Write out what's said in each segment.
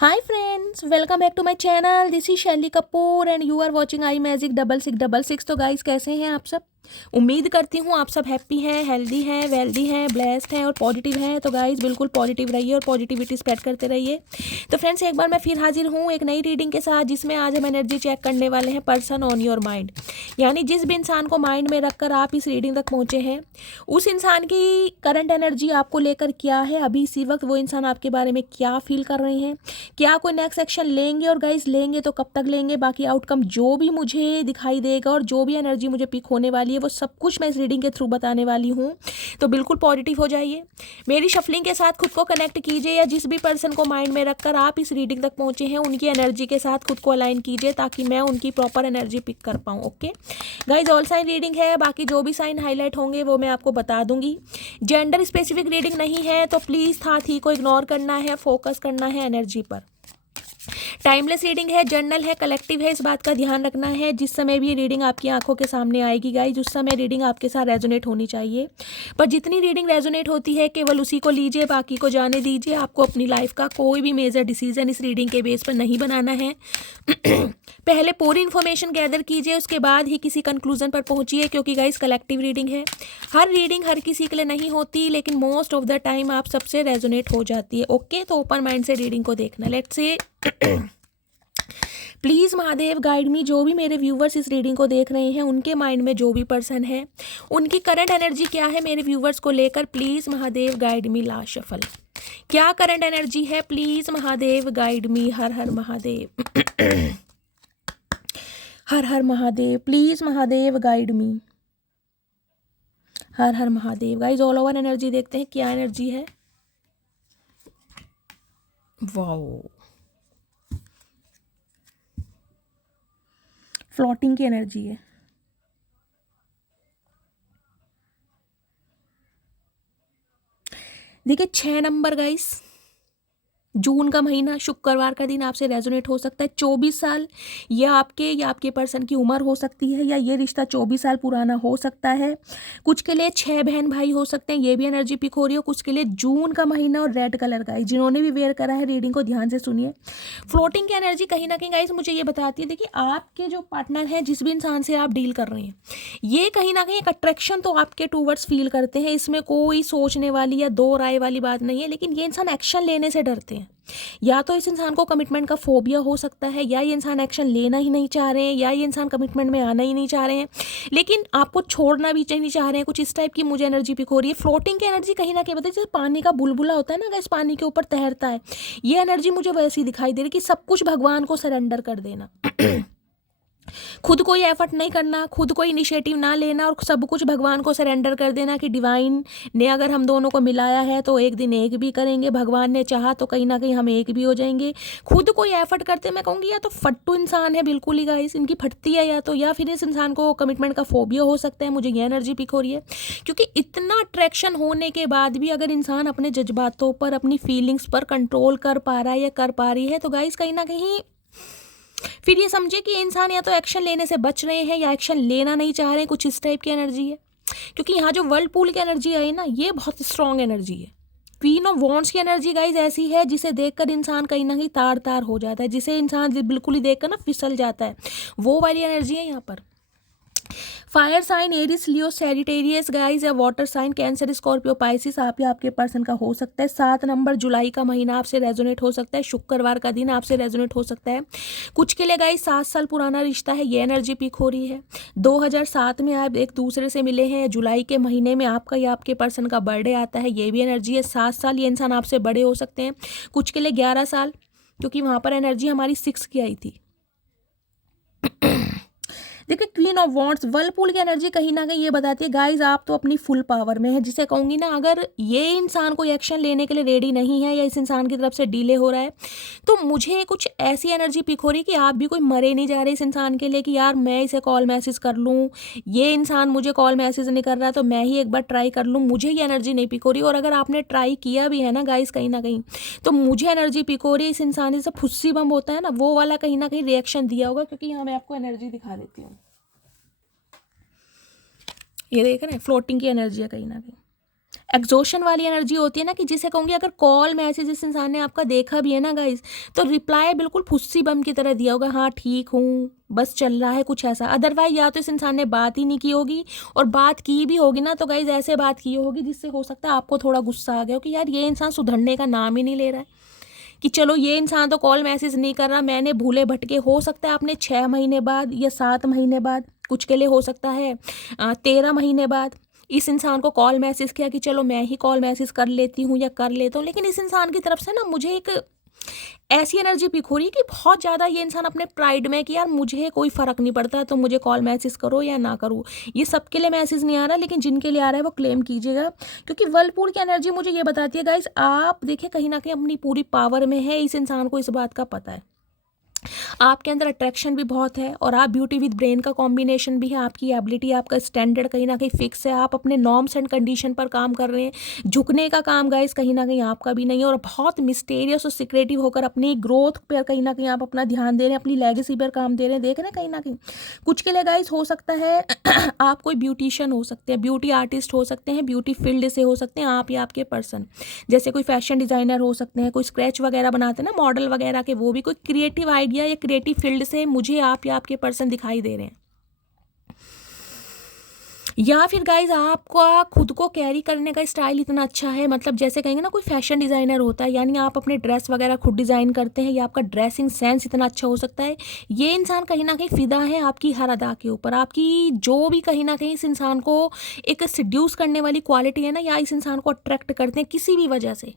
Hi friends, welcome back to my channel. This is Shelly Kapoor and you are watching I magic 6666। तो guys कैसे हैं आप सब? उम्मीद करती हूँ आप सब हैप्पी हैं, हेल्दी हैं, वेल्दी हैं, ब्लेस्ड हैं और पॉजिटिव हैं। तो गाइस बिल्कुल पॉजिटिव रहिए और पॉजिटिविटी स्प्रेड करते रहिए। तो फ्रेंड्स एक बार मैं फिर हाजिर हूँ एक नई रीडिंग के साथ, जिसमें आज हम एनर्जी चेक करने वाले हैं पर्सन ऑन योर माइंड। यानी जिस भी इंसान को माइंड में रखकर आप इस रीडिंग तक पहुँचे हैं, उस इंसान की करंट एनर्जी आपको लेकर क्या है, अभी इसी वक्त वो इंसान आपके बारे में क्या फील कर रहे हैं, क्या कोई नेक्स्ट एक्शन लेंगे और गाइस लेंगे तो कब तक लेंगे। बाकी आउटकम जो भी मुझे दिखाई देगा और जो भी एनर्जी मुझे पिक होने वाली है वो सब कुछ मैं इस रीडिंग के थ्रू बताने वाली हूँ। तो बिल्कुल पॉजिटिव हो जाइए, मेरी शफलिंग के साथ खुद को कनेक्ट कीजिए, या जिस भी पर्सन को माइंड में रखकर आप इस रीडिंग तक पहुँचे हैं उनकी एनर्जी के साथ खुद को अलाइन कीजिए, ताकि मैं उनकी प्रॉपर एनर्जी पिक कर पाऊँ। Okay guys, all sign reading है, बाकी जो भी साइन हाईलाइट होंगे वो मैं आपको बता दूंगी। जेंडर स्पेसिफिक रीडिंग नहीं है, तो प्लीज़ था थी को इग्नोर करना है, फोकस करना है एनर्जी पर। टाइमलेस रीडिंग है, जर्नल है, कलेक्टिव है, इस बात का ध्यान रखना है। जिस समय भी ये रीडिंग आपकी आंखों के सामने आएगी गाइज, उस समय रीडिंग आपके साथ रेजोनेट होनी चाहिए। पर जितनी रीडिंग रेजोनेट होती है केवल उसी को लीजिए, बाकी को जाने दीजिए। आपको अपनी लाइफ का कोई भी मेजर डिसीजन इस रीडिंग के बेस पर नहीं बनाना है। पहले पूरी इन्फॉर्मेशन गैदर कीजिए, उसके बाद ही किसी कंक्लूजन पर पहुंचिए, क्योंकि गाइज कलेक्टिव रीडिंग है। हर रीडिंग हर किसी के लिए नहीं होती, लेकिन मोस्ट ऑफ द टाइम आप सबसे रेजोनेट हो जाती है। ओके, तो ओपन माइंड से रीडिंग को देखना। Let's say please Mahadev guide मी, जो भी मेरे व्यूवर्स इस रीडिंग को देख रहे हैं उनके माइंड में जो भी पर्सन है उनकी करंट एनर्जी क्या है मेरे व्यूवर्स को लेकर। Please Mahadev guide me. Last shuffle, क्या करंट एनर्जी है? Please Mahadev guide me. Her her Mahadev. Her her Mahadev. Please Mahadev guide me. Her her Mahadev. Guys all over energy देखते हैं क्या एनर्जी है। वाओ, फ्लोटिंग की एनर्जी है। देखिए 6 नंबर गाइस, जून का महीना, शुक्रवार का दिन आपसे रेजोनेट हो सकता है। 24 साल या आपके पर्सन की उम्र हो सकती है, या ये रिश्ता 24 साल पुराना हो सकता है। कुछ के लिए 6 बहन भाई हो सकते हैं, ये भी एनर्जी पिक हो रही है। कुछ के लिए जून का महीना और रेड कलर का है। जिन्होंने भी वेयर करा है रीडिंग को ध्यान से सुनिए। फ्लोटिंग की एनर्जी कहीं ना कहीं गाइस मुझे ये बताती है, देखिए आपके जो पार्टनर है, जिस भी इंसान से आप डील कर रहे हैं, ये कहीं ना कहीं एक अट्रैक्शन तो आपके टूवर्ड्स फील करते हैं। इसमें कोई सोचने वाली या दो राय वाली बात नहीं है, लेकिन ये इंसान एक्शन लेने से डरते हैं। या तो इस इंसान को कमिटमेंट का फोबिया हो सकता है, या ये इंसान एक्शन लेना ही नहीं चाह रहे हैं, या ये इंसान कमिटमेंट में आना ही नहीं चाह रहे हैं, लेकिन आपको छोड़ना भी नहीं चाह रहे हैं। कुछ इस टाइप की मुझे एनर्जी पिक हो रही है। फ्लोटिंग की एनर्जी कहीं ना कहीं बताइए, जैसे पानी का बुलबुला होता है ना, गैस पानी के ऊपर तैरता है, ये एनर्जी मुझे वैसी दिखाई दे रही कि सब कुछ भगवान को सरेंडर कर देना। खुद कोई एफर्ट नहीं करना, खुद कोई इनिशिएटिव ना लेना, और सब कुछ भगवान को सरेंडर कर देना कि डिवाइन ने अगर हम दोनों को मिलाया है तो एक दिन एक भी करेंगे, भगवान ने चाहा तो कहीं ना कहीं हम एक भी हो जाएंगे। खुद कोई एफर्ट करते, मैं कहूँगी या तो फट्टू इंसान है बिल्कुल ही गाइस, इनकी फटती है, या तो या फिर इस इंसान को कमिटमेंट का फोबिया हो सकता है। मुझे ये एनर्जी पिक हो रही है, क्योंकि इतना अट्रैक्शन होने के बाद भी अगर इंसान अपने जज्बातों पर, अपनी फीलिंग्स पर कंट्रोल कर पा रहा है या कर पा रही है, तो गाइस कहीं ना कहीं फिर ये समझे कि इंसान या तो एक्शन लेने से बच रहे हैं या एक्शन लेना नहीं चाह रहे हैं। कुछ इस टाइप की एनर्जी है, क्योंकि यहाँ जो वर्ल्ड पूल की एनर्जी आई ना, ये बहुत स्ट्रॉन्ग एनर्जी है। क्वीन ऑफ वॉन्ड्स की एनर्जी गाइज ऐसी है जिसे देखकर इंसान कहीं ना कहीं तार तार हो जाता है, जिसे इंसान बिल्कुल ही देखकर ना फिसल जाता है, वो वाली एनर्जी है यहाँ पर। Fire sign Aries, Leo, Sagittarius guys, या water sign Cancer, Scorpio, Pisces आप या आपके पर्सन का हो सकता है। 7 नंबर जुलाई का महीना आपसे रेजोनेट हो सकता है। शुक्रवार का दिन आपसे रेजोनेट हो सकता है। कुछ के लिए गाइज 7 साल पुराना रिश्ता है, ये एनर्जी पिक हो रही है। 2007 में आप एक दूसरे से मिले हैं, जुलाई के महीने में आपका या आपके पर्सन का बर्थडे आता है, ये भी एनर्जी है। 7 साल ये इंसान आपसे बड़े हो सकते हैं। कुछ के लिए 11 साल, क्योंकि वहाँ पर एनर्जी हमारी 6 की आई थी। देखिए क्वीन ऑफ वॉन्ड्स, वर्लपूल की एनर्जी कहीं ना कहीं ये बताती है गाइज आप तो अपनी फुल पावर में है, जिसे कहूँगी ना, अगर ये इंसान कोई एक्शन लेने के लिए रेडी नहीं है या इस इंसान की तरफ से डिले हो रहा है, तो मुझे कुछ ऐसी एनर्जी पिक हो रही है कि आप भी कोई मरे नहीं जा रहे इस इंसान के लिए, कि यार मैं इसे कॉल मैसेज कर लूँ, ये इंसान मुझे कॉल मैसेज नहीं कर रहा तो मैं ही एक बार ट्राई कर लूँ। मुझे ये एनर्जी नहीं पिक हो रही, और अगर आपने ट्राई किया भी है ना गाइज कहीं ना कहीं, तो मुझे एनर्जी पिक हो रही है इस इंसान जैसे फुस्सी बम होता है ना, वो वाला कहीं ना कहीं रिएक्शन दिया होगा। क्योंकि यहाँ मैं आपको एनर्जी दिखा देती हूँ, ये देख रहे हैं, फ्लोटिंग की एनर्जी है कहीं ना कहीं। एग्जॉशन वाली एनर्जी होती है ना, कि जिसे कहूँगी अगर कॉल मैसेज इस इंसान ने आपका देखा भी है ना गाइस, तो रिप्लाई बिल्कुल फुस्सी बम की तरह दिया होगा, हाँ ठीक हूँ, बस चल रहा है, कुछ ऐसा। अदरवाइज या तो इस इंसान ने बात ही नहीं की होगी, और बात की भी होगी ना तो गाइस ऐसे बात की होगी जिससे हो सकता है आपको थोड़ा गुस्सा आ गया हो कि यार ये इंसान सुधरने का नाम ही नहीं ले रहा है, कि चलो ये इंसान तो कॉल मैसेज नहीं कर रहा, मैंने भूले भटके, हो सकता है आपने 6 महीने बाद या 7 महीने बाद, कुछ के लिए हो सकता है 13 महीने बाद इस इंसान को कॉल मैसेज किया कि चलो मैं ही कॉल मैसेज कर लेती हूँ या कर लेता हूँ। लेकिन इस इंसान की तरफ से ना मुझे एक ऐसी एनर्जी पिक हो रही है कि बहुत ज़्यादा ये इंसान अपने प्राइड में, कि यार मुझे कोई फ़र्क नहीं पड़ता तो मुझे कॉल मैसेज करो या ना करो। ये सबके लिए मैसेज नहीं आ रहा, लेकिन जिनके लिए आ रहा है वो क्लेम कीजिएगा, क्योंकि वर्लपूल की एनर्जी मुझे ये बताती है गाइस, आप देखिए कहीं ना कहीं अपनी पूरी पावर में है, इस इंसान को इस बात का पता है। आपके अंदर अट्रैक्शन भी बहुत है, और आप ब्यूटी विद ब्रेन का कॉम्बिनेशन भी है, आपकी एबिलिटी, आपका स्टैंडर्ड कहीं ना कहीं फिक्स है, आप अपने नॉर्म्स एंड कंडीशन पर काम कर रहे हैं। झुकने का काम गाइस कहीं ना कहीं आपका भी नहीं है, और बहुत मिस्टेरियस और सिक्रेटिव होकर अपनी ग्रोथ पर कहीं ना कहीं आप अपना ध्यान दे रहे हैं, अपनी लेगेसी पर काम दे रहे हैं। देख रहे हैं कहीं ना कहीं कुछ के लिए गाइस हो सकता है आप कोई ब्यूटिशियन हो सकते हैं, ब्यूटी आर्टिस्ट हो सकते हैं, ब्यूटी फील्ड से हो सकते हैं आप या आपके पर्सन, जैसे कोई फैशन डिज़ाइनर हो सकते हैं, कोई स्क्रैच वगैरह बनाते हैं ना मॉडल वगैरह के, वो भी कोई क्रिएटिव आइडिया या क्रिएटिव फील्ड से मुझे आप या आपके पर्सन दिखाई दे रहे हैं। या फिर गाइज आपका खुद को कैरी करने का स्टाइल इतना अच्छा है, मतलब जैसे कहेंगे ना कोई फैशन डिज़ाइनर होता है, यानी आप अपने ड्रेस वगैरह खुद डिज़ाइन करते हैं, या आपका ड्रेसिंग सेंस इतना अच्छा हो सकता है। ये इंसान कहीं ना कहीं फिदा है आपकी हर अदा के ऊपर, आपकी जो भी कहीं ना कहीं इस इंसान को एक सिड्यूस करने वाली क्वालिटी है ना, या इस इंसान को अट्रैक्ट करते हैं किसी भी वजह से,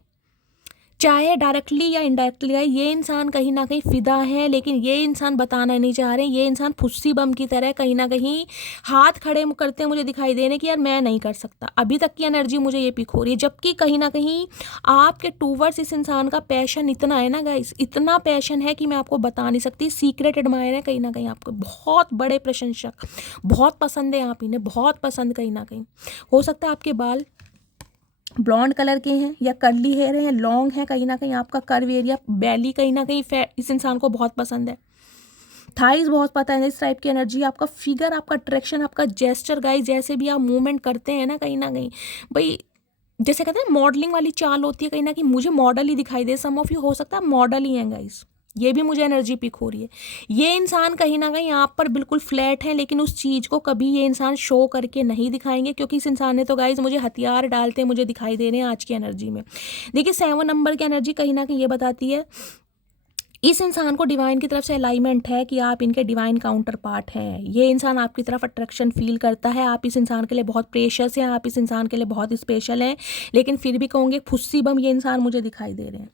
चाहे डायरेक्टली या इनडायरेक्टली आए, ये इंसान कहीं ना कहीं फिदा है। लेकिन ये इंसान बताना नहीं चाह रहे, ये इंसान फुस्सी बम की तरह कहीं ना कहीं हाथ खड़े करते मुझे दिखाई दे रहे कि यार मैं नहीं कर सकता, अभी तक की एनर्जी मुझे ये पिक हो रही है। जबकि कहीं ना कहीं आपके टूवर्ड्स इस इंसान का पैशन इतना है ना गाइस, इतना पैशन है कि मैं आपको बता नहीं सकती। सीक्रेट एडमायर है कहीं ना कहीं, आपको बहुत बड़े प्रशंसक, बहुत पसंद है आप इन्हें, बहुत पसंद। कहीं ना कहीं हो सकता है आपके बाल ब्लॉन्ड कलर के हैं, या कर्ली हेयर है, या लॉन्ग है, कहीं ना कहीं आपका कर्व एरिया, बैली कहीं ना कहीं इस इंसान को बहुत पसंद है, थाइज बहुत पसंद है, इस टाइप की एनर्जी, आपका फिगर, आपका अट्रैक्शन, आपका जेस्चर गाइस, जैसे भी आप मूवमेंट करते हैं ना कहीं भाई, जैसे कहते हैं मॉडलिंग वाली चाल होती है, कहीं ना कहीं मुझे मॉडल ही दिखाई दे। सम ऑफ यू हो सकता है मॉडल ही हैं गाइस, ये भी मुझे एनर्जी पिक हो रही है। ये इंसान कहीं ना कहीं आप पर बिल्कुल फ्लैट है, लेकिन उस चीज़ को कभी ये इंसान शो करके नहीं दिखाएंगे, क्योंकि इस इंसान ने तो गाइज मुझे हथियार डालते मुझे दिखाई दे रहे हैं आज की एनर्जी में। देखिए 7 नंबर की एनर्जी कहीं ना कहीं ये बताती है इस इंसान को डिवाइन की तरफ से अलाइनमेंट है कि आप इनके डिवाइन काउंटर पार्ट हैं। ये इंसान आपकी तरफ अट्रैक्शन फील करता है, आप इस इंसान के लिए बहुत प्रेशियस हैं, आप इस इंसान के लिए बहुत स्पेशल हैं, लेकिन फिर भी कहूँगे फुस्सी बम ये इंसान मुझे दिखाई दे रहे हैं।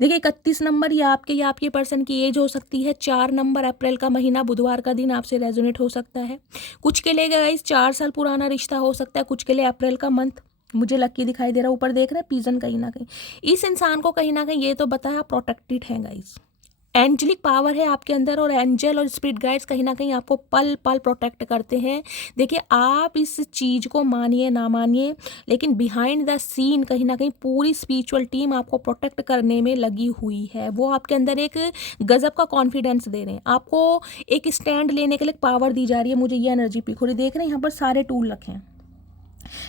देखिए 31 नंबर ये आपके या आपके पर्सन की एज हो सकती है। 4 नंबर अप्रैल का महीना बुधवार का दिन आपसे रेजोनेट हो सकता है। कुछ के लिए गाइस 4 साल पुराना रिश्ता हो सकता है, कुछ के लिए अप्रैल का मंथ मुझे लकी दिखाई दे रहा है। ऊपर देख रहे हैं पिजन, कहीं ना कहीं इस इंसान को कहीं ना कहीं ये तो बताया प्रोटेक्टेड है गाइस, एंजलिक पावर है आपके अंदर, और एंजल और स्पिरिट गाइड्स कहीं ना कहीं आपको पल पल प्रोटेक्ट करते हैं। देखिए आप इस चीज़ को मानिए ना मानिए, लेकिन बिहाइंड द सीन कहीं ना कहीं पूरी स्पिरिचुअल टीम आपको प्रोटेक्ट करने में लगी हुई है। वो आपके अंदर एक गजब का कॉन्फिडेंस दे रहे हैं, आपको एक स्टैंड लेने के लिए पावर दी जा रही है। मुझे ये एनर्जी पिक हो रही, देख रहे हैं यहाँ पर सारे टूल रखे हैं,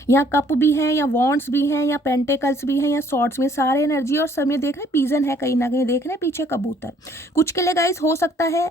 यहाँ कप भी है, या वॉन्ड्स भी हैं, या पेंटेकल्स भी हैं, या सॉर्ड्स में, सारे एनर्जी। और सब में देख रहे हैं पिजन है, कहीं ना कहीं देख रहे हैं पीछे कबूतर। कुछ के लिए गाइस हो सकता है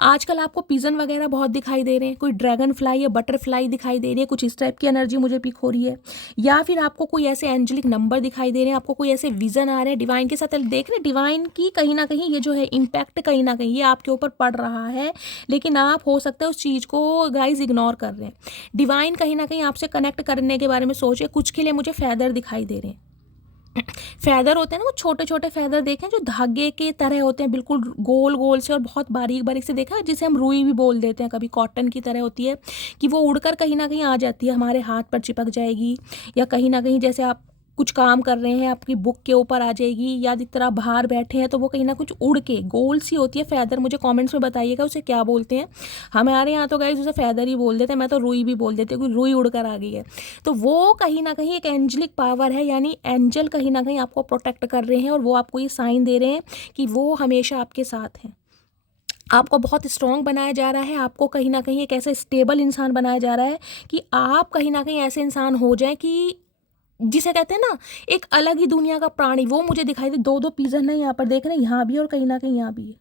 आजकल आपको पिजन वगैरह बहुत दिखाई दे रहे हैं, कोई ड्रैगन फ्लाई या बटरफ्लाई दिखाई दे रही है, कुछ इस टाइप की एनर्जी मुझे पिक हो रही है। या फिर आपको कोई ऐसे एंजेलिक नंबर दिखाई दे रहे हैं, आपको कोई ऐसे विजन आ रहे हैं डिवाइन के साथ। देख रहे हैं डिवाइन की कहीं ना कहीं ये जो है इम्पैक्ट कहीं ना कहीं ये आपके ऊपर पड़ रहा है, लेकिन आप हो सकता है उस चीज़ को गाइज इग्नोर कर रहे हैं। डिवाइन कहीं ना कहीं आपसे कनेक्ट करने के बारे में सोचे। कुछ के लिए मुझे फैदर दिखाई दे रहे हैं, फैदर होते हैं ना वो छोटे छोटे फैदर देखें जो धागे के तरह होते हैं, बिल्कुल गोल गोल से और बहुत बारीक बारीक से, देखा जिसे हम रुई भी बोल देते हैं, कभी कॉटन की तरह होती है, कि वो उड़कर कहीं ना कहीं आ जाती है, हमारे हाथ पर चिपक जाएगी, या कहीं ना कहीं जैसे आप कुछ काम कर रहे हैं आपकी बुक के ऊपर आ जाएगी, या जिस तरह बाहर बैठे हैं तो वो कहीं ना कुछ उड़ के गोल सी होती है फैदर। मुझे कमेंट्स में बताइएगा उसे क्या बोलते हैं। हमारे यहाँ तो गाइस उसे फैदर ही बोल देते हैं, मैं तो रुई भी बोल देती हूँ, क्योंकि रुई उड़कर आ गई है। तो वो कहीं ना कहीं एक एंजलिक पावर है, यानी एंजल कहीं ना कहीं आपको प्रोटेक्ट कर रहे हैं, और वो आपको ये साइन दे रहे हैं कि वो हमेशा आपके साथ हैं। आपको बहुत स्ट्रॉन्ग बनाया जा रहा है, आपको कहीं ना कहीं एक ऐसा स्टेबल इंसान बनाया जा रहा है कि आप कहीं ना कहीं ऐसे इंसान हो जाए कि जिसे कहते हैं ना एक अलग ही दुनिया का प्राणी, वो मुझे दिखाई दे। दो दो पिजन है यहाँ पर, देख रहे हैं, यहाँ भी और कहीं ना कहीं यहाँ भी है।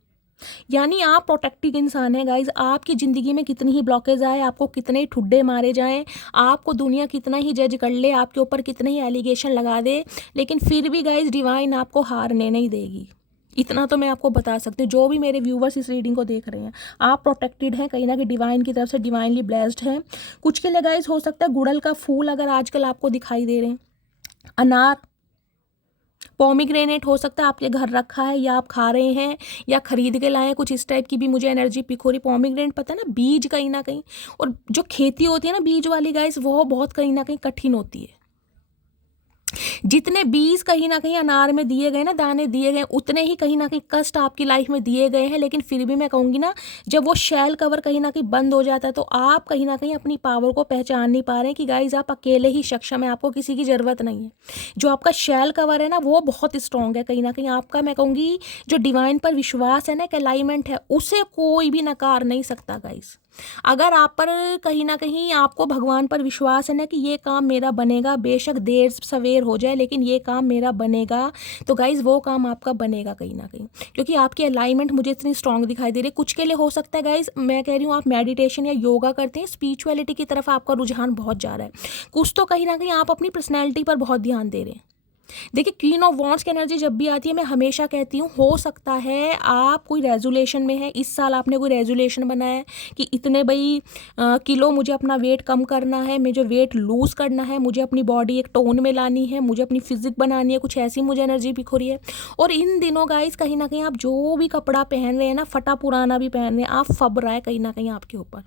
यानी आप प्रोटेक्टिव इंसान है गाइज। आपकी ज़िंदगी में कितनी ही ब्लॉकेज आए, आपको कितने ही ठुड्डे मारे जाएं, आपको दुनिया कितना ही जज कर ले, आपके ऊपर कितने ही एलिगेशन लगा दे, लेकिन फिर भी गाइज डिवाइन आपको हारने नहीं देगी। इतना तो मैं आपको बता सकती हूँ। जो भी मेरे व्यूवर्स इस रीडिंग को देख रहे हैं, आप प्रोटेक्टेड हैं कहीं ना कहीं, डिवाइन की तरफ से डिवाइनली ब्लेस्ड हैं। कुछ के लिए गाइज हो सकता है गुड़हल का फूल अगर आजकल आपको दिखाई दे रहे हैं, अनार, पोमीग्रेनेट हो सकता है आपके घर रखा है या आप खा रहे हैं या खरीद के लाए हैं, कुछ इस टाइप की भी मुझे एनर्जी पिक हो रही। पोमीग्रेनेट पता है ना, बीज कहीं ना कहीं, और जो खेती होती है ना बीज वाली गाइस, वो बहुत कहीं ना कहीं कठिन होती है। जितने बीज कहीं ना कहीं अनार में दिए गए ना, दाने दिए गए, उतने ही कहीं ना कहीं कष्ट आपकी लाइफ में दिए गए हैं। लेकिन फिर भी मैं कहूँगी ना, जब वो शेल कवर कहीं ना कहीं बंद हो जाता है तो आप कहीं ना कहीं अपनी पावर को पहचान नहीं पा रहे हैं कि गाइज आप अकेले ही सक्षम है, आपको किसी की ज़रूरत नहीं है। जो आपका शेल कवर है ना, वो बहुत स्ट्रॉन्ग है कहीं ना कहीं। आपका मैं कहूँगी जो डिवाइन पर विश्वास है ना, एक अलाइनमेंट है, उसे कोई भी नकार नहीं सकता गाइज। अगर आप पर कहीं ना कहीं आपको भगवान पर विश्वास है ना कि ये काम मेरा बनेगा, बेशक देर सवेर हो जाए लेकिन ये काम मेरा बनेगा, तो गाइज वो काम आपका बनेगा कहीं ना कहीं, क्योंकि आपकी अलाइनमेंट मुझे इतनी स्ट्रांग दिखाई दे रही है। कुछ के लिए हो सकता है गाइज, मैं कह रही हूँ आप मेडिटेशन या योगा करते हैं, स्पिरिचुअलिटी की तरफ आपका रुझान बहुत जा रहा है। कुछ तो कहीं ना कहीं आप अपनी पर्सनैलिटी पर बहुत ध्यान दे रहे हैं। देखिए, क्वीन ऑफ वॉन्ड्स की एनर्जी जब भी आती है, मैं हमेशा कहती हूँ हो सकता है आप कोई रेजोल्यूशन में है, इस साल आपने कोई रेजोल्यूशन बनाया है कि इतने भाई किलो मुझे अपना वेट कम करना है, मुझे वेट लूज़ करना है, मुझे अपनी बॉडी एक टोन में लानी है, मुझे अपनी फिजिक बनानी है, कुछ ऐसी मुझे एनर्जी पिक हो रही है। और इन दिनों गाइस कहीं ना कहीं आप जो भी कपड़ा पहन रहे हैं ना, फटा पुराना भी पहन रहे हैं, आप फब रहा है कहीं ना कहीं आपके ऊपर।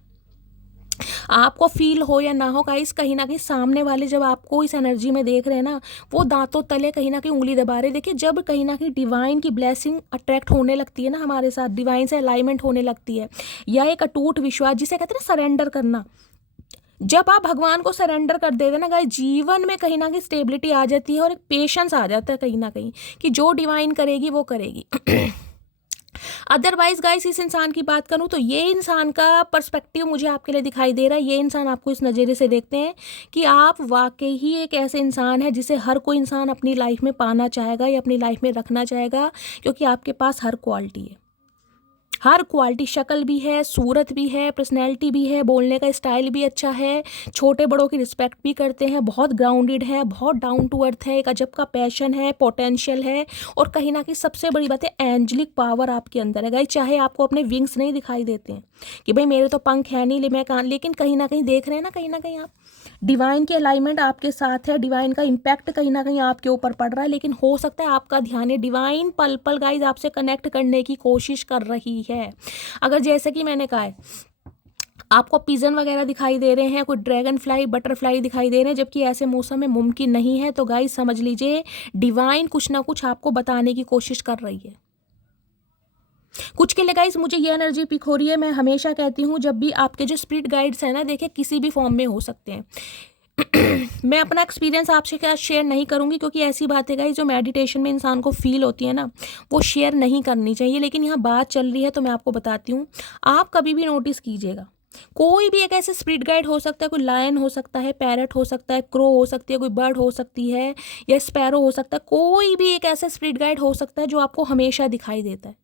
आपको फील हो या ना हो गाइस, कहीं ना कहीं सामने वाले जब आपको इस एनर्जी में देख रहे हैं ना, वो दांतों तले कहीं ना कहीं उंगली दबा रहे। देखिए, जब कहीं ना कहीं डिवाइन की ब्लेसिंग अट्रैक्ट होने लगती है ना हमारे साथ, डिवाइन से अलाइनमेंट होने लगती है, या एक अटूट विश्वास जिसे कहते हैं ना सरेंडर करना, जब आप भगवान को सरेंडर कर देते हैं ना गाइस, जीवन में कहीं ना कहीं स्टेबिलिटी आ जाती है और एक पेशेंस आ जाता है कहीं ना कहीं कि जो डिवाइन करेगी वो करेगी। अदरवाइज गाइस, इस इंसान की बात करूं तो ये इंसान का पर्सपेक्टिव मुझे आपके लिए दिखाई दे रहा है। ये इंसान आपको इस नज़रिए से देखते हैं कि आप वाकई ही एक ऐसे इंसान है जिसे हर कोई इंसान अपनी लाइफ में पाना चाहेगा या अपनी लाइफ में रखना चाहेगा, क्योंकि आपके पास हर क्वालिटी है। हर क्वालिटी, शक्ल भी है, सूरत भी है, पर्सनैलिटी भी है, बोलने का स्टाइल भी अच्छा है, छोटे बड़ों की रिस्पेक्ट भी करते हैं, बहुत ग्राउंडेड है, बहुत डाउन टू अर्थ है, एक अजब का पैशन है, पोटेंशियल है, और कहीं ना कहीं सबसे बड़ी बात है एंजलिक पावर आपके अंदर है गाइस। चाहे आपको अपने विंग्स नहीं दिखाई देते हैं कि भाई मेरे तो पंख है नहीं, मैं कहाँ, लेकिन कहीं ना कहीं देख रहे हैं ना, कहीं ना कहीं आप डिवाइन की अलाइनमेंट आपके साथ है, डिवाइन का इम्पैक्ट कहीं ना कहीं आपके ऊपर पड़ रहा है। लेकिन हो सकता है आपका ध्यान है, डिवाइन पल पल गाइज आपसे कनेक्ट करने की कोशिश कर रही है। अगर जैसे कि मैंने कहा है, आपको पिजन वगैरह दिखाई दे रहे हैं, कोई ड्रैगन फ्लाई, बटरफ्लाई दिखाई दे रहे हैं, जबकि ऐसे मौसम में मुमकिन नहीं है, तो गाइज समझ लीजिए डिवाइन कुछ ना कुछ आपको बताने की कोशिश कर रही है। कुछ के लिए गाइस मुझे ये एनर्जी पिक हो रही है। मैं हमेशा कहती हूँ जब भी आपके जो स्पिरिट गाइड्स हैं ना, देखिए किसी भी फॉर्म में हो सकते हैं। मैं अपना एक्सपीरियंस आपसे क्या शेयर नहीं करूंगी, क्योंकि ऐसी बातें गाइस जो मेडिटेशन में इंसान को फील होती है ना, वो शेयर नहीं करनी चाहिए। लेकिन यहाँ बात चल रही है तो मैं आपको बताती हूँ। आप कभी भी नोटिस कीजिएगा, कोई भी एक ऐसे स्पिरिट गाइड हो सकता है, कोई लायन हो सकता है, पैरट हो सकता है, क्रो हो सकती है, कोई बर्ड हो सकती है, या स्पैरो हो सकता है, कोई भी एक ऐसा स्पिरिट गाइड हो सकता है जो आपको हमेशा दिखाई देता है।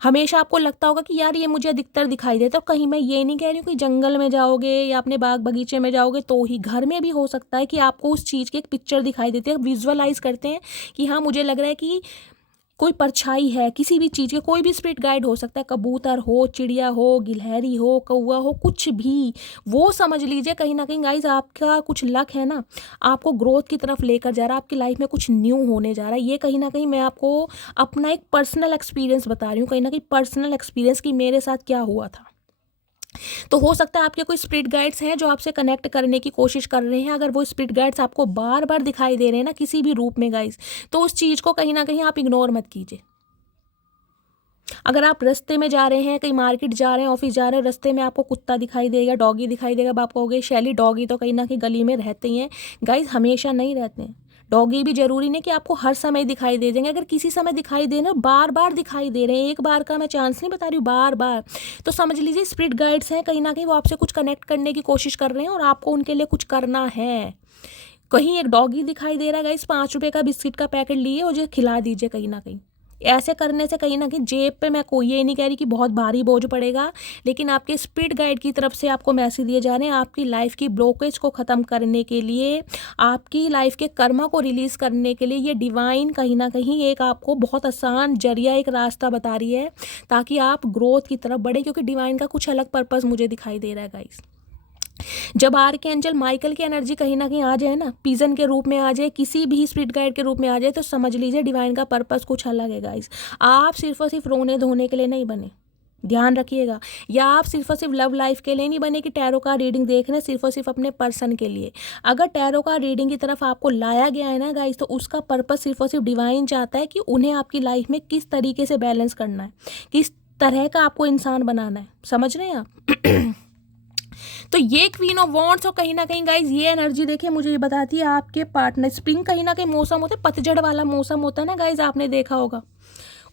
हमेशा आपको लगता होगा कि यार ये मुझे अधिकतर दिखाई देता है। कहीं मैं ये नहीं कह रही हूँ कि जंगल में जाओगे या अपने बाग बगीचे में जाओगे तो ही, घर में भी हो सकता है कि आपको उस चीज़ की एक पिक्चर दिखाई देती है, विजुअलाइज करते हैं कि हाँ मुझे लग रहा है कि कोई परछाई है किसी भी चीज़ के। कोई भी स्पिरिट गाइड हो सकता है, कबूतर हो, चिड़िया हो, गिलहरी हो, कौवा हो, कुछ भी, वो समझ लीजिए कहीं ना कहीं गाइज आपका कुछ लक है ना, आपको ग्रोथ की तरफ लेकर जा रहा है, आपकी लाइफ में कुछ न्यू होने जा रहा है। ये कहीं ना कहीं मैं आपको अपना एक पर्सनल एक्सपीरियंस बता रही हूँ, कहीं ना कहीं पर्सनल एक्सपीरियंस कि मेरे साथ क्या हुआ था। तो हो सकता है आपके कोई स्पिरिट गाइड्स हैं जो आपसे कनेक्ट करने की कोशिश कर रहे हैं। अगर वो स्पिरिट गाइड्स आपको बार बार दिखाई दे रहे हैं ना किसी भी रूप में गाइस, तो उस चीज़ को कहीं ना कहीं आप इग्नोर मत कीजिए। अगर आप रास्ते में जा रहे हैं, कहीं मार्केट जा रहे हैं, ऑफिस जा रहे हैं, रास्ते में आपको कुत्ता दिखाई देगा, डॉगी दिखाई देगा, अब आप कहोगे शैली डॉगी तो कहीं ना कहीं गली में रहते ही हैं। गाइस हमेशा नहीं रहते हैं, डॉगी भी जरूरी नहीं कि आपको हर समय दिखाई दे देंगे, अगर किसी समय दिखाई दे ना, बार बार दिखाई दे रहे हैं, एक बार का मैं चांस नहीं बता रही हूँ, बार बार, तो समझ लीजिए स्पिरिट गाइड्स हैं, कहीं ना कहीं वो आपसे कुछ कनेक्ट करने की कोशिश कर रहे हैं और आपको उनके लिए कुछ करना है। कहीं एक डॉगी दिखाई दे रहा है गाइस, 5 रुपये का बिस्किट का पैकेट लिए और जो खिला दीजिए कहीं ना कहीं। ऐसे करने से कहीं ना कहीं जेब पे, मैं कोई ये नहीं कह रही कि बहुत भारी बोझ पड़ेगा, लेकिन आपके स्पिरिट गाइड की तरफ से आपको मैसेज दिए जा रहे हैं, आपकी लाइफ की ब्लॉकेज को ख़त्म करने के लिए, आपकी लाइफ के कर्मा को रिलीज़ करने के लिए ये डिवाइन कहीं ना कहीं एक आपको बहुत आसान जरिया, एक रास्ता बता रही है, ताकि आप ग्रोथ की तरफ बढ़े, क्योंकि डिवाइन का कुछ अलग पर्पज़ मुझे दिखाई दे रहा है गाइस। जब आर्कएंजल माइकल की एनर्जी कहीं ना कहीं आ जाए ना, पिजन के रूप में आ जाए, किसी भी स्पिरिट गाइड के रूप में आ जाए, तो समझ लीजिए डिवाइन का पर्पस कुछ अलग है गाइस। आप सिर्फ और सिर्फ रोने धोने के लिए नहीं बने, ध्यान रखिएगा। या आप सिर्फ और सिर्फ लव लाइफ के लिए नहीं बने कि टैरो का रीडिंग देख रहे हैं सिर्फ और सिर्फ अपने पर्सन के लिए। अगर टैरो का रीडिंग की तरफ आपको लाया गया है ना गाइस, तो उसका पर्पस सिर्फ और सिर्फ डिवाइन चाहता है कि उन्हें आपकी लाइफ में किस तरीके से बैलेंस करना है, किस तरह का आपको इंसान बनाना है, समझ रहे हैं आप। तो ये क्वीन ऑफ वॉन्ड्स, और कहीं ना कहीं गाइज ये एनर्जी देखिए मुझे ये बताती है आपके पार्टनर, स्प्रिंग कहीं ना कहीं मौसम होता है, पतझड़ वाला मौसम होता है ना गाइज, आपने देखा होगा,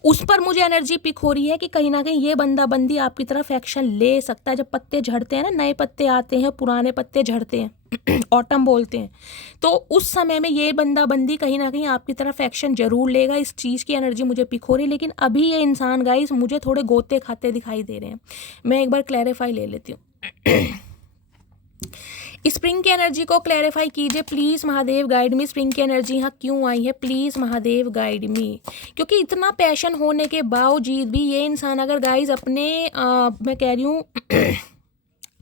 उस पर मुझे एनर्जी पिक हो रही है कि कहीं ना कहीं ये बंदा बंदी आपकी तरफ एक्शन ले सकता है। जब पत्ते झड़ते हैं ना, नए पत्ते आते हैं, पुराने पत्ते झड़ते हैं, ऑटम बोलते हैं, तो उस समय में ये बंदा बंदी कहीं ना कहीं आपकी तरफ एक्शन जरूर लेगा। इस चीज़ की एनर्जी मुझे पिक हो रही है। लेकिन अभी ये इंसान गाइस मुझे थोड़े गोते खाते दिखाई दे रहे हैं। मैं एक बार क्लैरिफाई ले लेती हूँ। स्प्रिंग की एनर्जी को क्लैरिफाई कीजिए please Mahadev, guide me. Spring की एनर्जी यहाँ क्यों आई है, प्लीज़ महादेव गाइड मी। क्योंकि इतना पैशन होने के बावजूद भी ये इंसान अगर गाइज अपने मैं कह रही हूँ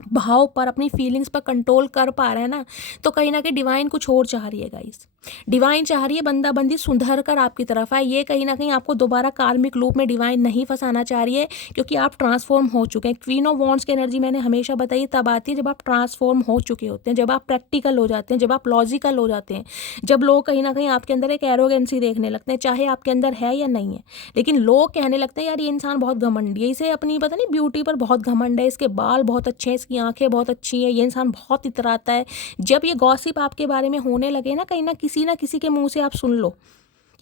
भाव पर, अपनी फीलिंग्स पर कंट्रोल कर पा रहा है ना, तो कहीं ना कहीं डिवाइन कुछ और चाह रही है गाइस। डिवाइन चाह रही है बंदा बंदी सुधर कर आपकी तरफ आए। ये कहीं ना कहीं आपको दोबारा कार्मिक लूप में डिवाइन नहीं फंसाना चाह रही है, क्योंकि आप ट्रांसफॉर्म हो चुके हैं। क्वीन ऑफ वॉन्ड्स की एनर्जी मैंने हमेशा बताई तब आती है जब आप ट्रांसफॉर्म हो चुके होते हैं, जब आप प्रैक्टिकल हो जाते हैं, जब आप लॉजिकल हो जाते हैं, जब लोग कहीं ना कहीं आपके अंदर एक एरोगेंसी देखने लगते हैं, चाहे आपके अंदर है या नहीं है, लेकिन लोग कहने लगते हैं यार ये इंसान बहुत घमंडी है, इसे अपनी पता नहीं ब्यूटी पर बहुत घमंड है, इसके बाल बहुत अच्छे हैं, इसकी आंखें बहुत अच्छी हैं, ये इंसान बहुत इतराता है। जब ये गॉसिप आपके बारे में होने लगे ना, कहीं ना किसी के मुंह से आप सुन लो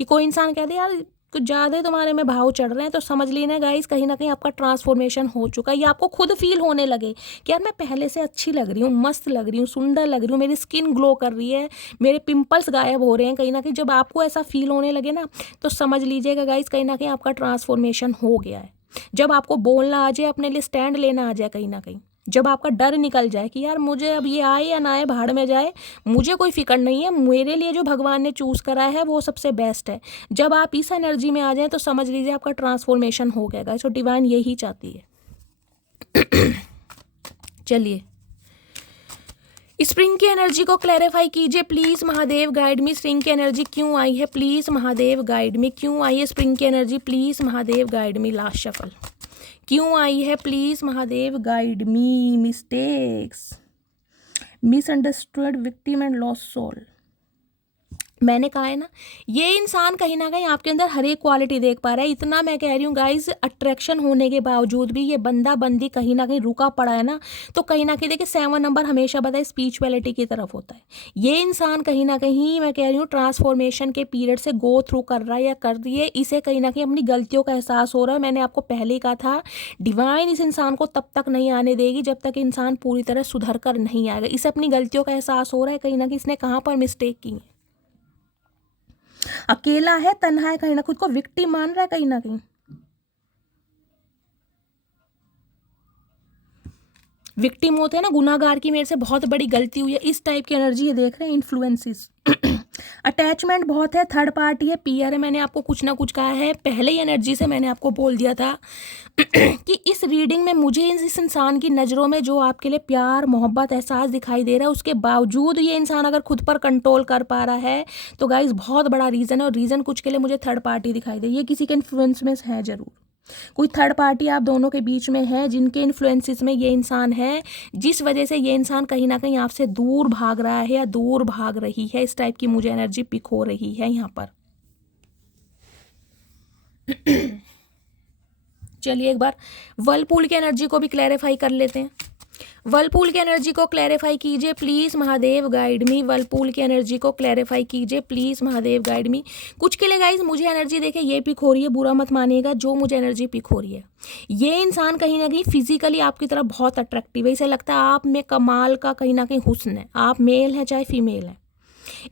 कि कोई इंसान कहते यार कुछ ज़्यादा तुम्हारे में भाव चढ़ रहे हैं, तो समझ लेना गाइस कहीं ना कहीं आपका ट्रांसफॉर्मेशन हो चुका है। ये आपको खुद फील होने लगे कि यार मैं पहले से अच्छी लग रही हूँ, मस्त लग रही हूँ, सुंदर लग रही हूँ, मेरी स्किन ग्लो कर रही है, मेरे पिंपल्स गायब हो रहे हैं। कहीं ना कहीं जब आपको ऐसा फील होने लगे ना, तो समझ लीजिएगा गाइस कहीं ना कहीं आपका ट्रांसफॉर्मेशन हो गया है। जब आपको बोलना आ जाए, अपने लिए स्टैंड लेना आ जाए, कहीं ना कहीं जब आपका डर निकल जाए कि यार मुझे अब ये आए या ना आए, भाड़ में जाए, मुझे कोई फिक्र नहीं है, मेरे लिए जो भगवान ने चूज़ करा है वो सबसे बेस्ट है। जब आप इस एनर्जी में आ जाएं तो समझ लीजिए आपका ट्रांसफॉर्मेशन हो गया गाइस, तो डिवाइन यही चाहती है। चलिए स्प्रिंग की एनर्जी को क्लैरिफाई कीजिए please Mahadev, guide me. Spring की एनर्जी क्यों आई है प्लीज़ महादेव, गाइड मी। क्यों आई है स्प्रिंग की energy please Mahadev, guide me. Last shuffle क्यों आई है please Mahadev, guide me. Mistakes, misunderstood, victim and lost soul. मैंने कहा है ना, ये इंसान कहीं ना कहीं आपके अंदर हर एक क्वालिटी देख पा रहा है। इतना मैं कह रही हूँ गाइस, अट्रैक्शन होने के बावजूद भी ये बंदा बंदी कहीं ना कहीं रुका पड़ा है ना, तो कहीं ना कहीं देखिए 7 नंबर हमेशा बताए स्पिरिचुअलिटी की तरफ होता है। ये इंसान कहीं ना कहीं मैं कह रही हूँ ट्रांसफॉर्मेशन के पीरियड से गो थ्रू कर रहा है या कर रही है। इसे कहीं ना कहीं अपनी गलतियों का एहसास हो रहा है। मैंने आपको पहले ही कहा था डिवाइन इस इंसान को तब तक नहीं आने देगी जब तक इंसान पूरी तरह सुधर कर नहीं आएगा। इसे अपनी गलतियों का एहसास हो रहा है कहीं ना कहीं इसने कहाँ पर मिस्टेक की है। अकेला है, तन्हा है, कहीं ना खुद को विक्टिम मान रहा है कहीं ना कहीं। विक्टिम होते हैं ना, गुनाहगार की मेरे से बहुत बड़ी गलती हुई है, इस टाइप की एनर्जी ये देख रहे हैं। इन्फ्लुएंसेस, अटैचमेंट बहुत है, थर्ड पार्टी है, पीआर है। मैंने आपको कुछ ना कुछ कहा है पहले ही एनर्जी से, मैंने आपको बोल दिया था कि इस रीडिंग में मुझे इस इंसान की नज़रों में जो आपके लिए प्यार मोहब्बत एहसास दिखाई दे रहा है, उसके बावजूद ये इंसान अगर खुद पर कंट्रोल कर पा रहा है तो गाइस बहुत बड़ा रीज़न है। और रीज़न कुछ के लिए मुझे थर्ड पार्टी दिखाई दे, ये किसी के इन्फ्लुएंस में है ज़रूर। कोई थर्ड पार्टी आप दोनों के बीच में है जिनके इन्फ्लुएंसेस में ये इंसान है, जिस वजह से ये इंसान कहीं ना कहीं आपसे दूर भाग रहा है या दूर भाग रही है। इस टाइप की मुझे एनर्जी पिक हो रही है यहाँ पर। चलिए एक बार वर्लपूल की एनर्जी को भी क्लैरिफाई कर लेते हैं। वर्लपूल की एनर्जी को क्लैरिफाई कीजिए please, Mahadev guide me. Whirlpool की एनर्जी को क्लैरिफाई कीजिए प्लीज़, महादेव गाइड मी। कुछ के लिए गाइज मुझे एनर्जी देखे ये पिक हो रही है, बुरा मत मानिएगा, जो मुझे एनर्जी पिक हो रही है, ये इंसान कहीं ना कहीं फिजिकली आपकी तरफ बहुत अट्रैक्टिव है। इसे लगता है आप में कमाल का कहीं ना कहीं हुस्न है, आप मेल है चाहे फीमेल है।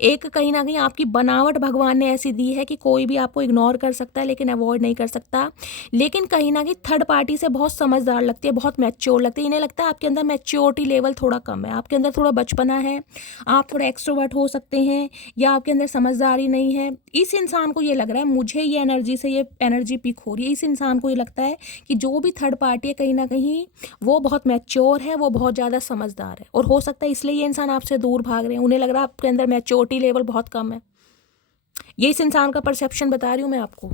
एक कहीं ना कहीं आपकी बनावट भगवान ने ऐसी दी है कि कोई भी आपको इग्नोर कर सकता है लेकिन अवॉइड नहीं कर सकता। लेकिन कहीं ना कहीं थर्ड पार्टी से बहुत समझदार लगती है, बहुत मैच्योर लगती है। इन्हें लगता है आपके अंदर मैच्योरिटी लेवल थोड़ा कम है, आपके अंदर थोड़ा बचपना है, आप थोड़ा एक्सट्रोवर्ट हो सकते हैं, या आपके अंदर समझदारी नहीं है। इस इंसान को ये लग रहा है, मुझे ये एनर्जी से ये एनर्जी पिक हो रही है, इस इंसान को ये लगता है कि जो भी थर्ड पार्टी है कहीं ना कहीं वो बहुत मैच्योर है, वो बहुत ज़्यादा समझदार है, और हो सकता है इसलिए ये इंसान आपसे दूर भाग रहे हैं। उन्हें लग रहा है आपके अंदर मैच्योरिटी लेवल बहुत कम है। ये इस इंसान का परसेप्शन बता रही हूँ मैं आपको।